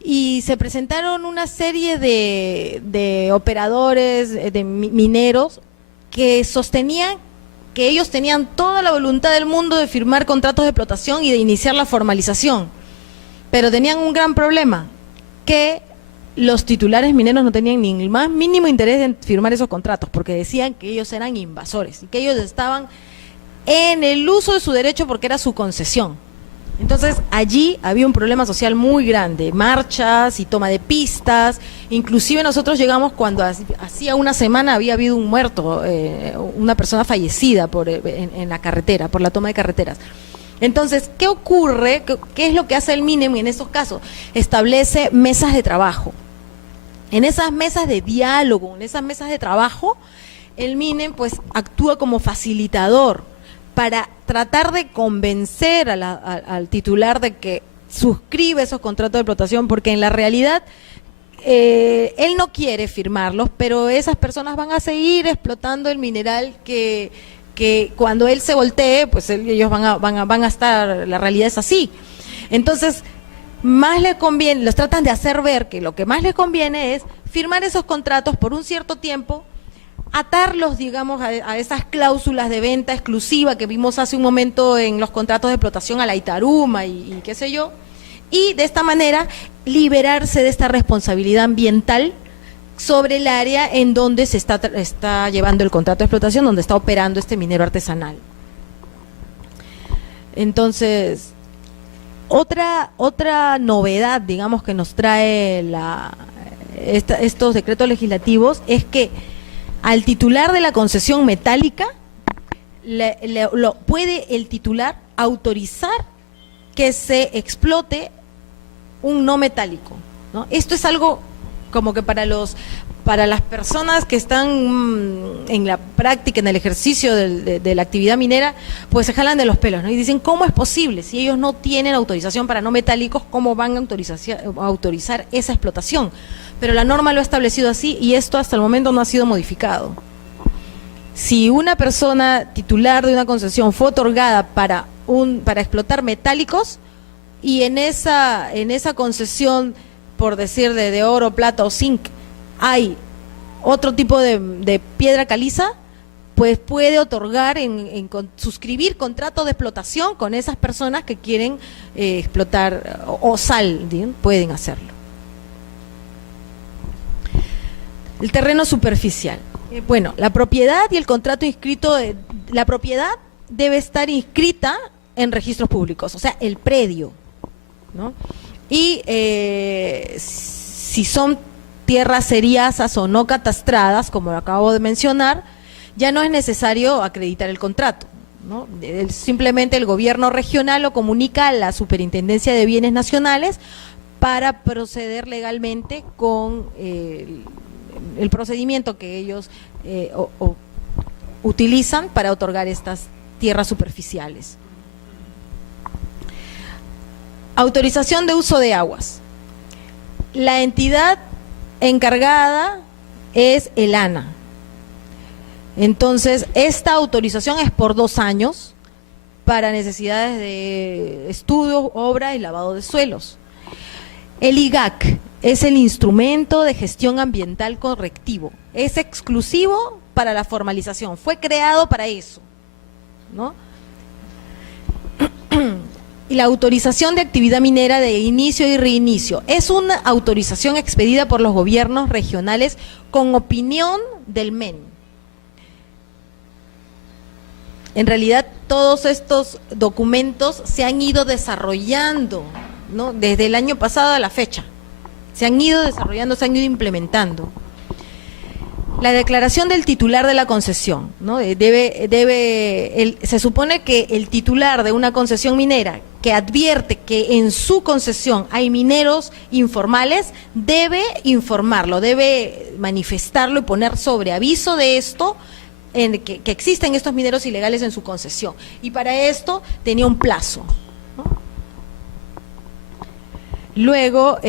y se presentaron una serie de operadores, de mineros, que sostenían que ellos tenían toda la voluntad del mundo de firmar contratos de explotación y de iniciar la formalización, pero tenían un gran problema, que los titulares mineros no tenían ni el más mínimo interés en firmar esos contratos, porque decían que ellos eran invasores y que ellos estaban en el uso de su derecho porque era su concesión. Entonces, allí había un problema social muy grande, marchas y toma de pistas. Inclusive nosotros llegamos cuando hacía una semana había habido un muerto, una persona fallecida en la carretera, por la toma de carreteras. Entonces, ¿qué ocurre? ¿Qué es lo que hace el MINEM en estos casos? Establece mesas de trabajo. En esas mesas de diálogo, en esas mesas de trabajo, el MINEM pues actúa como facilitador para tratar de convencer al titular de que suscribe esos contratos de explotación, porque en la realidad él no quiere firmarlos, pero esas personas van a seguir explotando el mineral que cuando él se voltee, pues ellos van a estar, la realidad es así. Entonces, más les conviene, los tratan de hacer ver que lo que más les conviene es firmar esos contratos por un cierto tiempo, atarlos, digamos, a esas cláusulas de venta exclusiva que vimos hace un momento en los contratos de explotación a la Itaruma y qué sé yo, y de esta manera liberarse de esta responsabilidad ambiental sobre el área en donde se está llevando el contrato de explotación, donde está operando este minero artesanal. Entonces, otra novedad, digamos, que nos trae estos decretos legislativos es que al titular de la concesión metálica puede el titular autorizar que se explote un no metálico, ¿no? Esto es algo como que para las personas que están en la práctica, en el ejercicio de la actividad minera, pues se jalan de los pelos, ¿no? Y dicen, ¿cómo es posible? Si ellos no tienen autorización para no metálicos, ¿cómo van a autorizar esa explotación? Pero la norma lo ha establecido así y esto hasta el momento no ha sido modificado. Si una persona titular de una concesión fue otorgada para explotar metálicos y en esa concesión, por decir de oro, plata o zinc, hay otro tipo de piedra caliza, pues puede otorgar, suscribir contratos de explotación con esas personas que quieren explotar o sal, ¿bien? Pueden hacerlo. El terreno superficial. Bueno, la propiedad y el contrato inscrito, la propiedad debe estar inscrita en registros públicos, o sea, el predio, ¿no? Y si son tierras seriasas o no catastradas, como lo acabo de mencionar, ya no es necesario acreditar el contrato, ¿no? Simplemente el gobierno regional lo comunica a la Superintendencia de Bienes Nacionales para proceder legalmente con el procedimiento que ellos utilizan para otorgar estas tierras superficiales. Autorización de uso de aguas. La entidad encargada es el ANA. Entonces, esta autorización es por 2 años para necesidades de estudio, obra y lavado de suelos. El IGAC es el instrumento de gestión ambiental correctivo. Es exclusivo para la formalización. Fue creado para eso, ¿no? Y la autorización de actividad minera de inicio y reinicio es una autorización expedida por los gobiernos regionales con opinión del MEN. En realidad, todos estos documentos se han ido desarrollando, ¿no? Desde el año pasado a la fecha. Se han ido desarrollando, se han ido implementando. La declaración del titular de la concesión, ¿no? Se supone que el titular de una concesión minera que advierte que en su concesión hay mineros informales, debe informarlo, debe manifestarlo y poner sobre aviso de esto, que existen estos mineros ilegales en su concesión. Y para esto tenía un plazo, ¿no? Luego,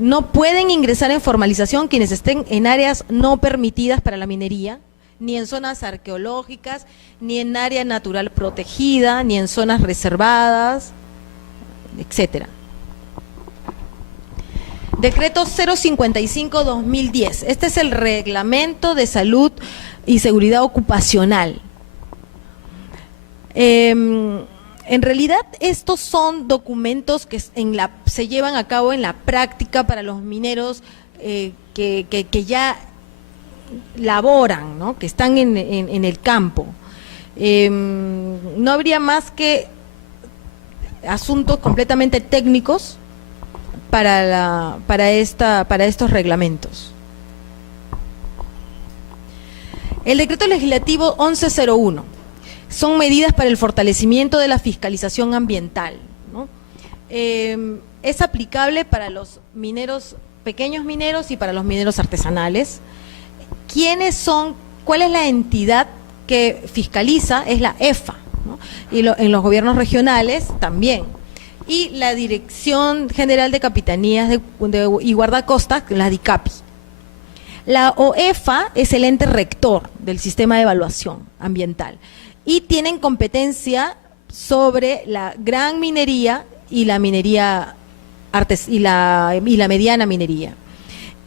no pueden ingresar en formalización quienes estén en áreas no permitidas para la minería, ni en zonas arqueológicas, ni en área natural protegida, ni en zonas reservadas, etcétera. Decreto 055-2010. Este es el Reglamento de Salud y Seguridad Ocupacional. En realidad, estos son documentos que se llevan a cabo en la práctica para los mineros que ya laboran, ¿no? Que están en el campo. No habría más que asuntos completamente técnicos para estos reglamentos. El decreto legislativo 1101 son medidas para el fortalecimiento de la fiscalización ambiental, ¿no? Es aplicable para los mineros, pequeños mineros y para los mineros artesanales. ¿Cuál es la entidad que fiscaliza? Es la EFA, ¿no? Y en los gobiernos regionales también. Y la Dirección General de Capitanías y Guardacostas, la DICAPI. La OEFA es el ente rector del sistema de evaluación ambiental y tienen competencia sobre la gran minería y la minería y la mediana minería.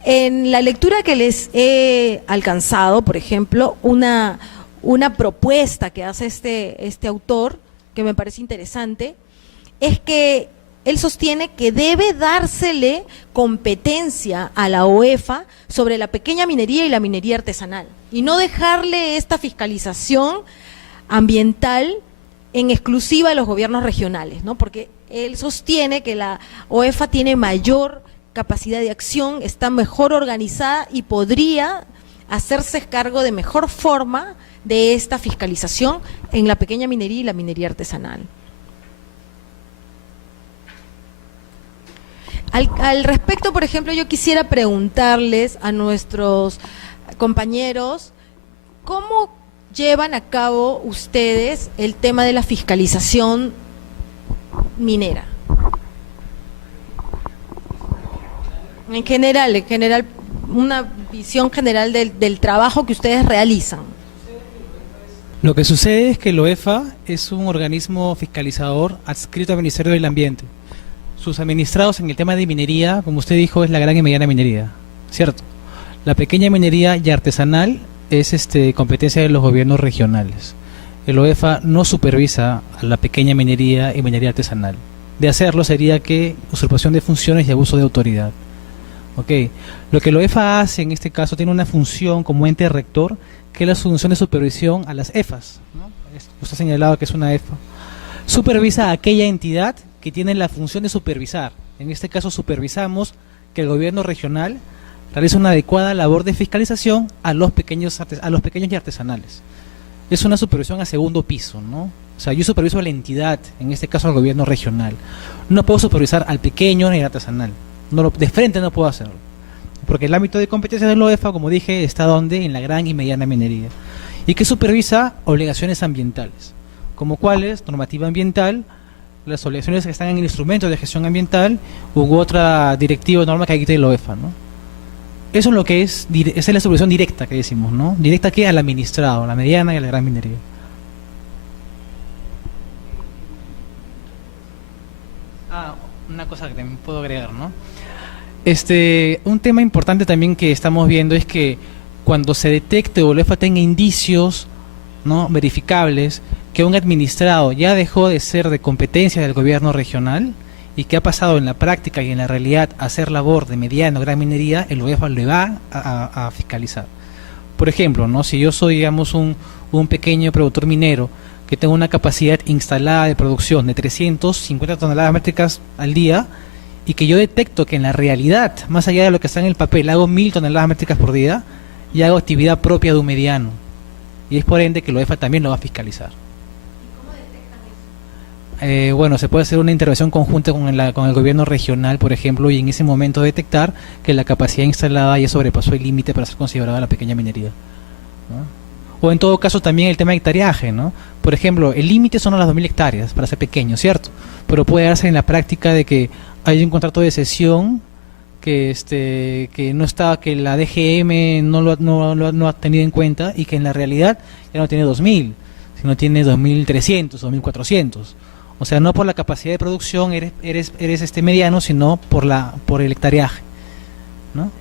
En la lectura que les he alcanzado, por ejemplo, una propuesta que hace este autor, que me parece interesante, es que él sostiene que debe dársele competencia a la OEFA sobre la pequeña minería y la minería artesanal, y no dejarle esta fiscalización ambiental en exclusiva a los gobiernos regionales, ¿no? Porque él sostiene que la OEFA tiene mayor capacidad de acción, está mejor organizada y podría hacerse cargo de mejor forma de esta fiscalización en la pequeña minería y la minería artesanal. Al respecto, por ejemplo, yo quisiera preguntarles a nuestros compañeros, ¿cómo llevan a cabo ustedes el tema de la fiscalización minera? En general, una visión general del trabajo que ustedes realizan. Lo que sucede es que el OEFA es un organismo fiscalizador adscrito al Ministerio del Ambiente. Sus administrados en el tema de minería, como usted dijo, es la gran y mediana minería, ¿cierto? La pequeña minería y artesanal es competencia de los gobiernos regionales. El OEFA no supervisa a la pequeña minería y minería artesanal. De hacerlo sería que usurpación de funciones y abuso de autoridad. Okay. Lo que el OEFA hace en este caso tiene una función como ente rector, que es la función de supervisión a las EFAs, ¿no? Usted ha señalado que es una EFA. Supervisa a aquella entidad que tiene la función de supervisar. En este caso supervisamos que el gobierno regional realice una adecuada labor de fiscalización a los pequeños y artesanales. Es una supervisión a segundo piso, ¿no? O sea, yo superviso a la entidad, en este caso al gobierno regional. No puedo supervisar al pequeño ni al artesanal. De frente no puedo hacerlo. Porque el ámbito de competencia del OEFA, como dije, está donde en la gran y mediana minería. Y que supervisa obligaciones ambientales, como cuáles, normativa ambiental, las obligaciones que están en el instrumento de gestión ambiental u otra directiva o norma que dicte el OEFA, ¿no? Eso es lo que esa es la supervisión directa que decimos, ¿no? Directa que al administrado, a la mediana y a la gran minería. Una cosa que también puedo agregar, ¿no? Un tema importante también que estamos viendo es que cuando se detecte o el OEFA tenga indicios, ¿no?, verificables, que un administrado ya dejó de ser de competencia del gobierno regional y que ha pasado en la práctica y en la realidad a hacer labor de mediana o gran minería, el OEFA le va a fiscalizar. Por ejemplo, ¿no?, si yo soy, digamos, un pequeño productor minero que tengo una capacidad instalada de producción de 350 toneladas métricas al día y que yo detecto que en la realidad, más allá de lo que está en el papel, hago 1000 toneladas métricas por día y hago actividad propia de un mediano. Y es por ende que el OEFA también lo va a fiscalizar. Bueno, se puede hacer una intervención conjunta con el gobierno regional, por ejemplo, y en ese momento detectar que la capacidad instalada ya sobrepasó el límite para ser considerada la pequeña minería, ¿no? O en todo caso también el tema de hectareaje, ¿no? Por ejemplo, el límite son las 2000 hectáreas para ser pequeño, ¿cierto? Pero puede darse en la práctica de que hay un contrato de cesión que no está, que la DGM no lo ha tenido en cuenta y que en la realidad ya no tiene 2000, sino tiene 2300, 2400. O sea, no por la capacidad de producción eres mediano, sino por el hectareaje, ¿no?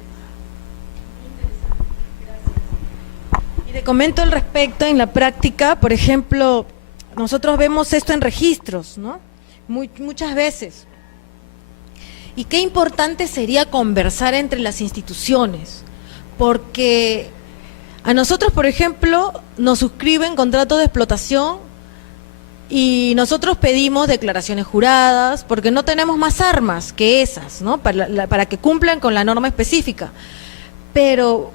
Y te comento al respecto, en la práctica, por ejemplo, nosotros vemos esto en registros, ¿no? Muchas veces. Y qué importante sería conversar entre las instituciones, porque a nosotros, por ejemplo, nos suscriben contratos de explotación Y nosotros pedimos declaraciones juradas porque no tenemos más armas que esas, ¿no? Para que cumplan con la norma específica. Pero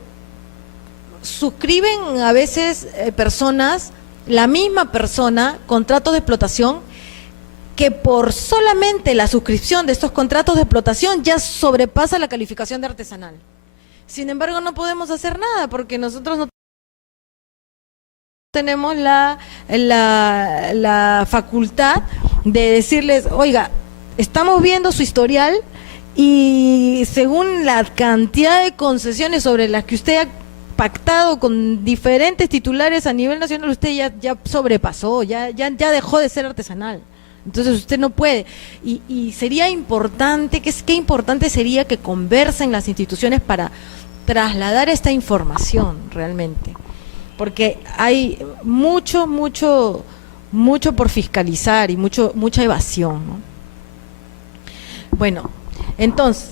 suscriben a veces personas, la misma persona, contratos de explotación que por solamente la suscripción de estos contratos de explotación ya sobrepasa la calificación de artesanal. Sin embargo, no podemos hacer nada porque nosotros no tenemos la facultad de decirles, oiga, estamos viendo su historial y según la cantidad de concesiones sobre las que usted ha pactado con diferentes titulares a nivel nacional, usted ya sobrepasó, ya dejó de ser artesanal. Entonces usted no puede. Y sería importante, qué importante sería que conversen las instituciones para trasladar esta información realmente. Porque hay mucho por fiscalizar y mucha evasión, ¿no? Bueno, entonces,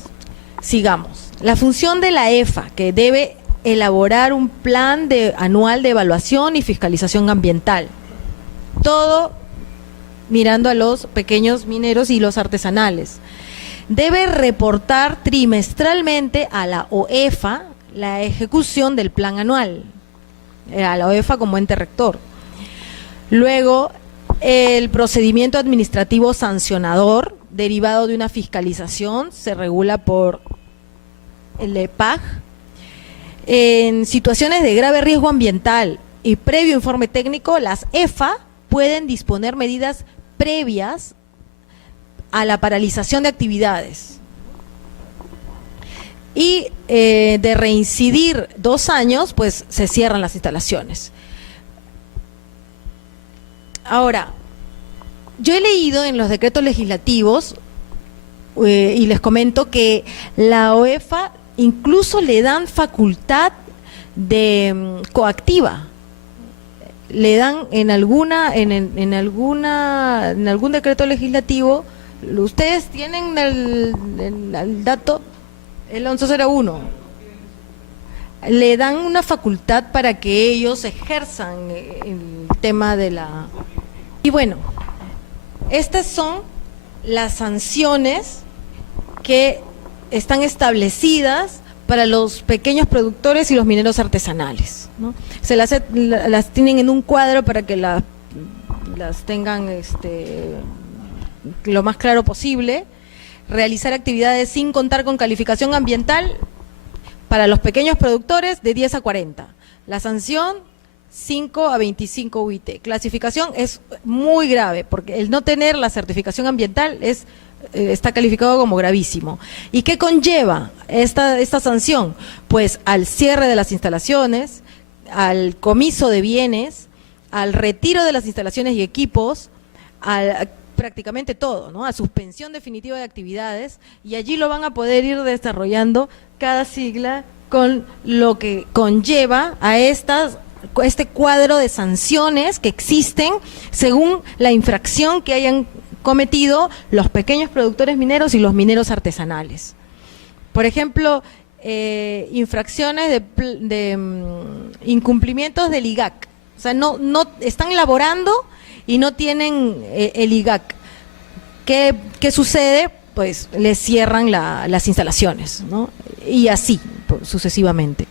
sigamos. La función de la EFA, que debe elaborar un plan anual de evaluación y fiscalización ambiental. Todo mirando a los pequeños mineros y los artesanales. Debe reportar trimestralmente a la OEFA la ejecución del plan anual, a la OEFA como ente rector. Luego, el procedimiento administrativo sancionador derivado de una fiscalización se regula por el EPAG. En situaciones de grave riesgo ambiental y previo informe técnico, las EFA pueden disponer medidas previas a la paralización de actividades. Y de reincidir 2 años, pues se cierran las instalaciones. Ahora, yo he leído en los decretos legislativos y les comento que la OEFA incluso le dan facultad de coactiva. Le dan en algún decreto legislativo, ustedes tienen el dato, el 1101, le dan una facultad para que ellos ejerzan el tema de la... Y bueno, estas son las sanciones que están establecidas para los pequeños productores y los mineros artesanales, ¿no? Se las tienen en un cuadro para que las tengan lo más claro posible. Realizar actividades sin contar con calificación ambiental para los pequeños productores de 10 a 40. La sanción 5 a 25 UIT. Clasificación es muy grave porque el no tener la certificación ambiental está calificado como gravísimo. ¿Y qué conlleva esta sanción? Pues al cierre de las instalaciones, al comiso de bienes, al retiro de las instalaciones y equipos, a prácticamente todo, ¿no? A suspensión definitiva de actividades, y allí lo van a poder ir desarrollando cada sigla con lo que conlleva a este cuadro de sanciones que existen según la infracción que hayan cometido los pequeños productores mineros y los mineros artesanales. Por ejemplo, infracciones de incumplimientos del IGAC. O sea, no están elaborando y no tienen el IGAC. ¿Qué sucede? Pues les cierran las instalaciones, ¿no? Y así sucesivamente.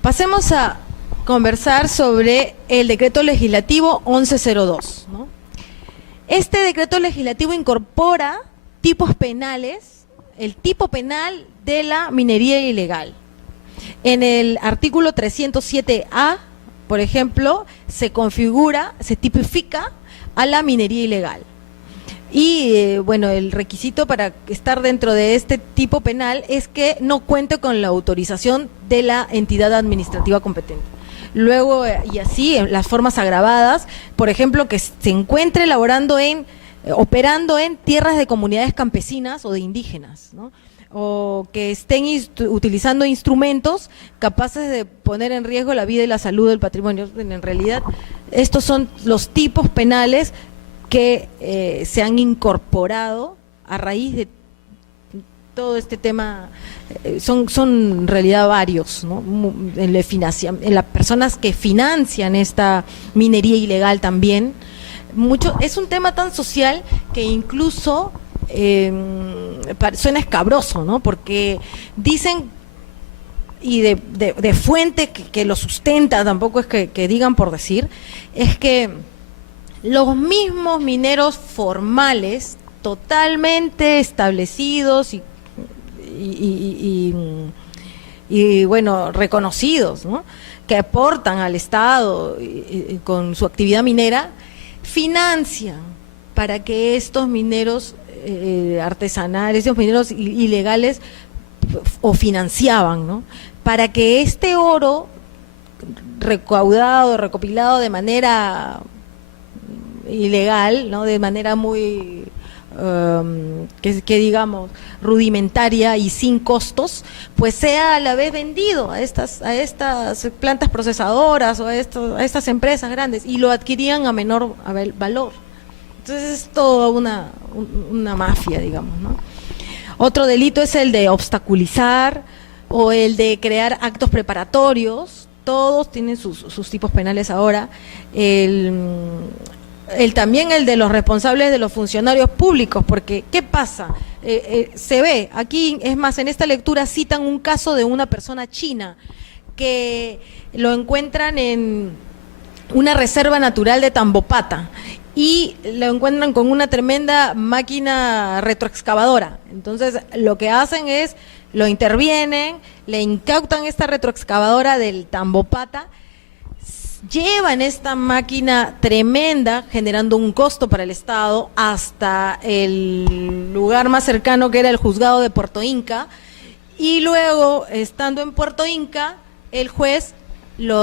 Pasemos a conversar sobre el decreto legislativo 1102, ¿no? Este decreto legislativo incorpora tipos penales, el tipo penal de la minería ilegal. En el artículo 307A, por ejemplo, se tipifica a la minería ilegal. Y bueno, el requisito para estar dentro de este tipo penal es que no cuente con la autorización de la entidad administrativa competente. Luego, y así, en las formas agravadas, por ejemplo, que se encuentre operando en tierras de comunidades campesinas o de indígenas, ¿no? O que estén utilizando instrumentos capaces de poner en riesgo la vida y la salud del patrimonio. En realidad, estos son los tipos penales que se han incorporado a raíz de todo este tema, son en realidad varios, ¿no? En las personas que financian esta minería ilegal también. Es un tema tan social que incluso suena escabroso, ¿no? Porque dicen, y de fuente que lo sustenta, tampoco es que digan por decir, es que los mismos mineros formales, totalmente establecidos y bueno, reconocidos, ¿no?, que aportan al Estado con su actividad minera, financian para que estos mineros artesanales, estos mineros ilegales, o financiaban, ¿no?, para que este oro recaudado, recopilado de manera ilegal, ¿no?, de manera muy que digamos rudimentaria y sin costos, pues sea a la vez vendido a estas plantas procesadoras o a estas empresas grandes, y lo adquirían a menor valor. Entonces es toda una mafia, digamos, ¿no? Otro delito es el de obstaculizar o el de crear actos preparatorios. Todos tienen sus tipos penales ahora. También el de los responsables de los funcionarios públicos, porque ¿qué pasa? Se ve, aquí es más, en esta lectura citan un caso de una persona china que lo encuentran en una reserva natural de Tambopata y lo encuentran con una tremenda máquina retroexcavadora. Entonces lo que hacen es, lo intervienen, le incautan esta retroexcavadora del Tambopata, llevan esta máquina tremenda, generando un costo para el Estado, hasta el lugar más cercano, que era el juzgado de Puerto Inca, y luego, estando en Puerto Inca, el juez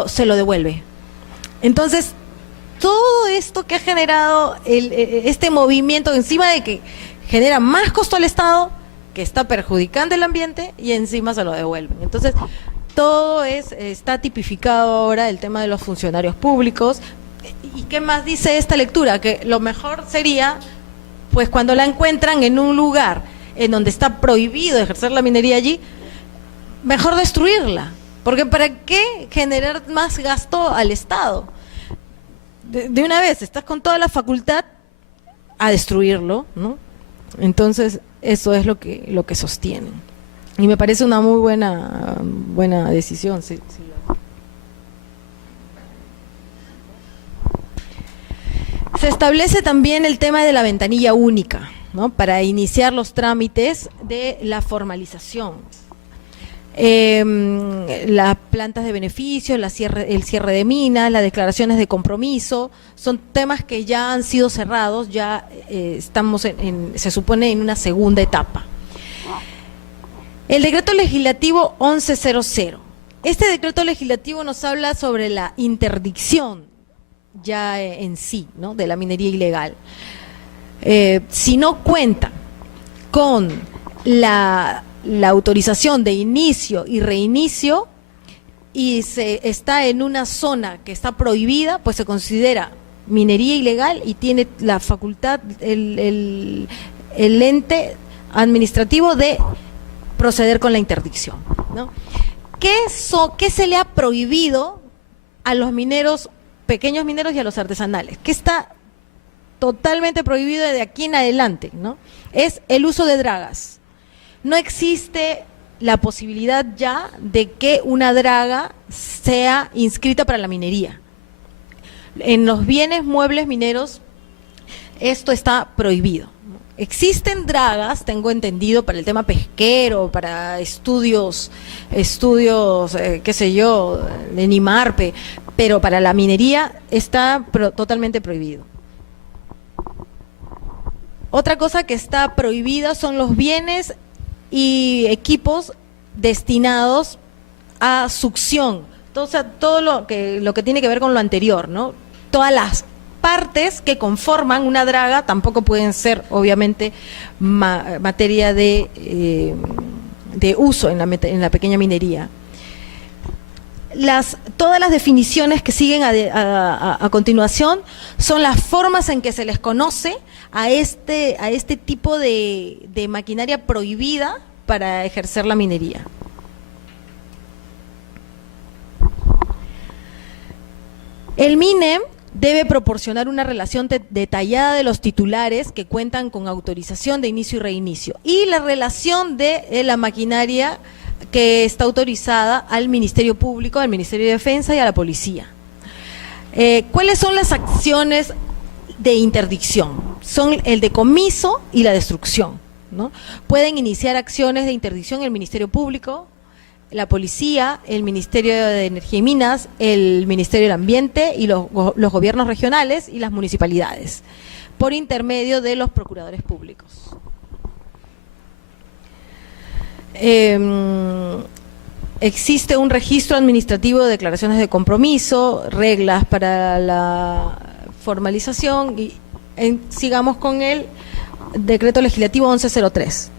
se lo devuelve. Entonces, todo esto que ha generado este movimiento, encima de que genera más costo al Estado, que está perjudicando el ambiente, y encima se lo devuelven. Entonces, todo está tipificado ahora, el tema de los funcionarios públicos. ¿Y qué más dice esta lectura? Que lo mejor sería, pues cuando la encuentran en un lugar en donde está prohibido ejercer la minería allí, mejor destruirla, porque ¿para qué generar más gasto al Estado? De una vez, estás con toda la facultad a destruirlo, ¿no? Entonces, eso es lo que sostienen. Y me parece una muy buena decisión. Sí. Se establece también el tema de la ventanilla única, ¿no?, para iniciar los trámites de la formalización. Las plantas de beneficios, el cierre de minas, las declaraciones de compromiso, son temas que ya han sido cerrados, ya estamos se supone en una segunda etapa. El decreto legislativo 1100. Este decreto legislativo nos habla sobre la interdicción ya en sí, ¿no?, de la minería ilegal. Si no cuenta con la autorización de inicio y reinicio y está en una zona que está prohibida, pues se considera minería ilegal y tiene la facultad el ente administrativo de proceder con la interdicción, ¿no? ¿Qué se le ha prohibido a los mineros, pequeños mineros y a los artesanales? ¿Qué está totalmente prohibido de aquí en adelante, ¿no? Es el uso de dragas. No existe la posibilidad ya de que una draga sea inscrita para la minería. En los bienes muebles mineros esto está prohibido. Existen dragas, tengo entendido, para el tema pesquero, para estudios, qué sé yo, de NIMARPE, pero para la minería está totalmente prohibido. Otra cosa que está prohibida son los bienes y equipos destinados a succión, todo lo que tiene que ver con lo anterior, ¿no? Todas las partes que conforman una draga tampoco pueden ser, obviamente, materia de uso en la pequeña minería. Todas las definiciones que siguen a continuación son las formas en que se les conoce a este tipo de maquinaria prohibida para ejercer la minería. El MINE debe proporcionar una relación detallada de los titulares que cuentan con autorización de inicio y reinicio y la relación de la maquinaria que está autorizada al Ministerio Público, al Ministerio de Defensa y a la Policía. ¿Cuáles son las acciones de interdicción? Son el decomiso y la destrucción, ¿no? Pueden iniciar acciones de interdicción el Ministerio Público, la Policía, el Ministerio de Energía y Minas, el Ministerio del Ambiente y los gobiernos regionales y las municipalidades, por intermedio de los procuradores públicos. Existe un registro administrativo de declaraciones de compromiso, reglas para la formalización y sigamos con el decreto legislativo 1103.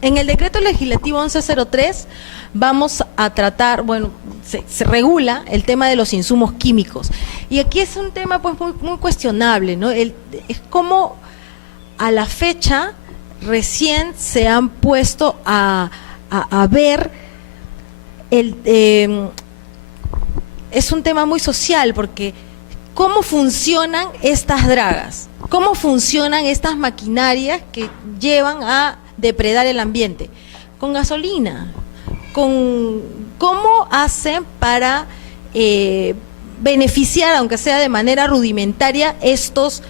En el decreto legislativo 1103 vamos a tratar, bueno, se regula el tema de los insumos químicos. Y aquí es un tema pues muy cuestionable, ¿no? Es como a la fecha recién se han puesto a ver, es un tema muy social porque ¿cómo funcionan estas dragas? ¿Cómo funcionan estas maquinarias que llevan a depredar el ambiente? Con gasolina. ¿Cómo hacen para beneficiar, aunque sea de manera rudimentaria, estos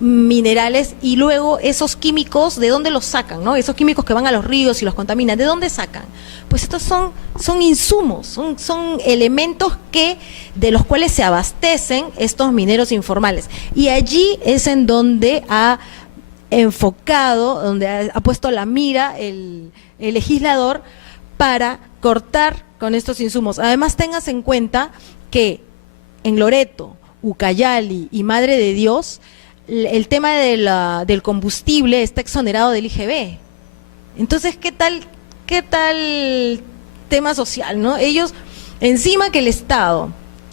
minerales y luego esos químicos, ¿de dónde los sacan, no? Esos químicos que van a los ríos y los contaminan, ¿de dónde sacan? Pues estos son insumos, son elementos de los cuales se abastecen estos mineros informales. Y allí es en donde ha enfocado, donde ha puesto la mira el legislador para cortar con estos insumos. Además, tengas en cuenta que en Loreto, Ucayali y Madre de Dios, el tema del combustible está exonerado del IGB. Entonces, ¿qué tal tema social, no? Ellos, encima que el Estado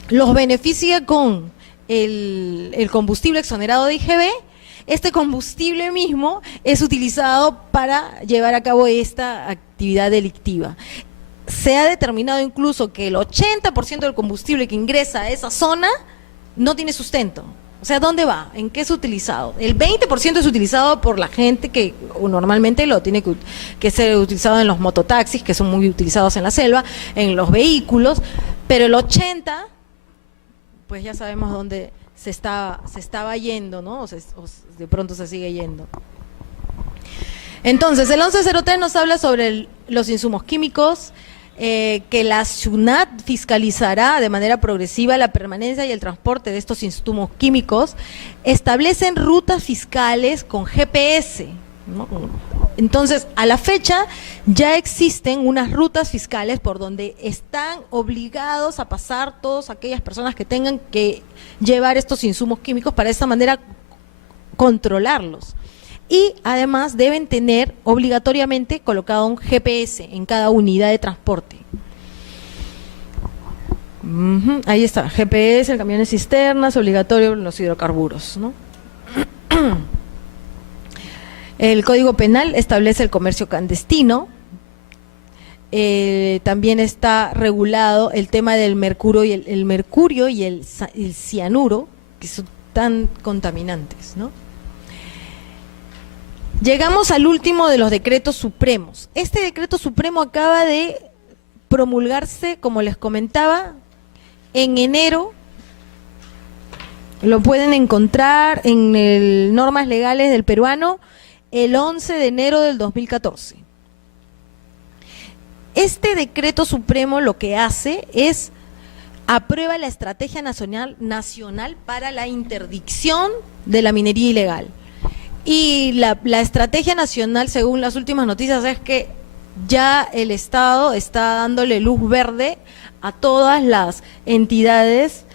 los beneficia con el combustible exonerado de IGB, este combustible mismo es utilizado para llevar a cabo esta actividad delictiva. Se ha determinado incluso que el 80% del combustible que ingresa a esa zona no tiene sustento. O sea, ¿dónde va? ¿En qué es utilizado? El 20% es utilizado por la gente que normalmente lo tiene que ser utilizado en los mototaxis, que son muy utilizados en la selva, en los vehículos, pero el 80%, pues ya sabemos dónde se estaba yendo, ¿no? O de pronto se sigue yendo. Entonces, el 1103 nos habla sobre los insumos químicos, que la SUNAT fiscalizará de manera progresiva la permanencia y el transporte de estos insumos químicos, establecen rutas fiscales con GPS, ¿no? Entonces, a la fecha ya existen unas rutas fiscales por donde están obligados a pasar todas aquellas personas que tengan que llevar estos insumos químicos para de esta manera controlarlos. Y además deben tener obligatoriamente colocado un GPS en cada unidad de transporte. Ahí está, GPS, el camión de cisternas, obligatorio en los hidrocarburos, ¿no? El Código Penal establece el comercio clandestino. También está regulado el tema del mercurio y el cianuro, que son tan contaminantes, ¿no? Llegamos al último de los decretos supremos. Este decreto supremo acaba de promulgarse, como les comentaba, en enero. Lo pueden encontrar en normas legales del peruano el 11 de enero del 2014. Este decreto supremo lo que hace es aprueba la estrategia nacional para la interdicción de la minería ilegal. Y la estrategia nacional, según las últimas noticias, es que ya el Estado está dándole luz verde a todas las entidades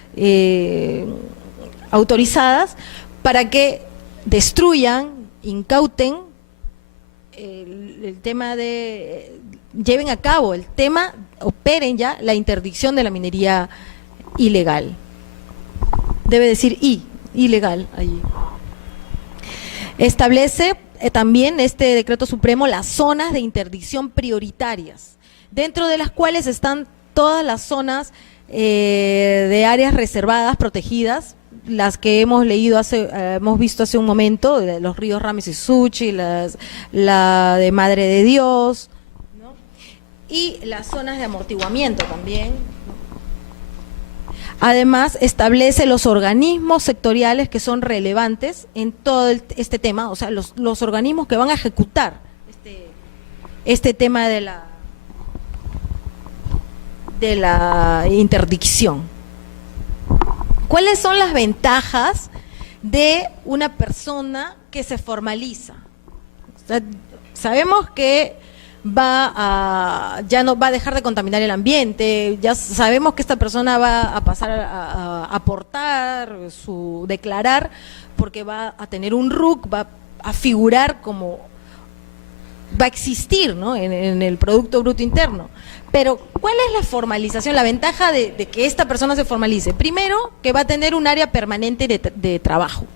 autorizadas para que destruyan, incauten el tema lleven a cabo el tema, operen ya la interdicción de la minería ilegal. Debe decir ilegal allí. Establece también este decreto supremo las zonas de interdicción prioritarias, dentro de las cuales están todas las zonas de áreas reservadas, protegidas, las que hemos leído hemos visto hace un momento, de los ríos Rames y Suchi, la de Madre de Dios, ¿no? Y las zonas de amortiguamiento también, ¿no? Además, establece los organismos sectoriales que son relevantes en todo este tema, o sea, los organismos que van a ejecutar este tema de la interdicción. ¿Cuáles son las ventajas de una persona que se formaliza? O sea, sabemos que ya no va a dejar de contaminar el ambiente, ya sabemos que esta persona va a pasar a aportar, declarar, porque va a tener un RUC, va a figurar como, va a existir, ¿no?, en el Producto Bruto Interno. Pero, ¿cuál es la formalización, la ventaja de que esta persona se formalice? Primero, que va a tener un área permanente de trabajo.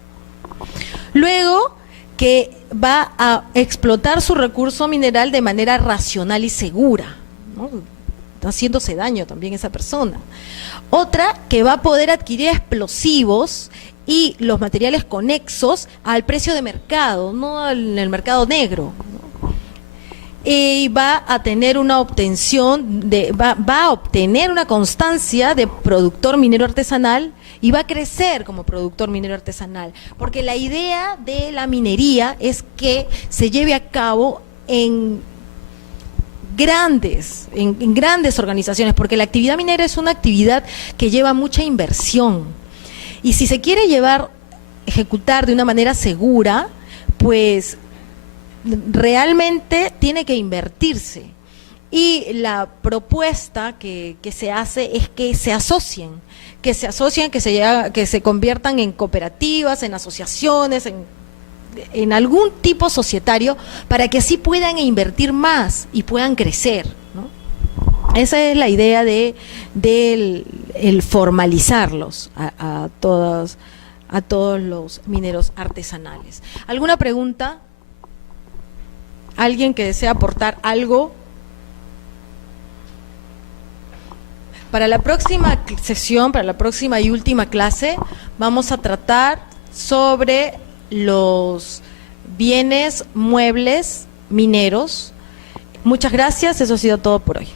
Luego, que va a explotar su recurso mineral de manera racional y segura, ¿no? Está haciéndose daño también esa persona. Otra, que va a poder adquirir explosivos y los materiales conexos al precio de mercado, no en el mercado negro, ¿no? Y va a tener una obtención va a obtener una constancia de productor minero artesanal y va a crecer como productor minero artesanal, porque la idea de la minería es que se lleve a cabo en grandes organizaciones, porque la actividad minera es una actividad que lleva mucha inversión, y si se quiere ejecutar de una manera segura, pues realmente tiene que invertirse. Y la propuesta que se hace es que se asocien, que se conviertan en cooperativas, en asociaciones, en algún tipo societario, para que así puedan invertir más y puedan crecer, ¿no? Esa es la idea de el formalizarlos a todos los mineros artesanales. ¿Alguna pregunta? ¿Alguien que desea aportar algo? Para la próxima sesión, para la próxima y última clase, vamos a tratar sobre los bienes muebles mineros. Muchas gracias, eso ha sido todo por hoy.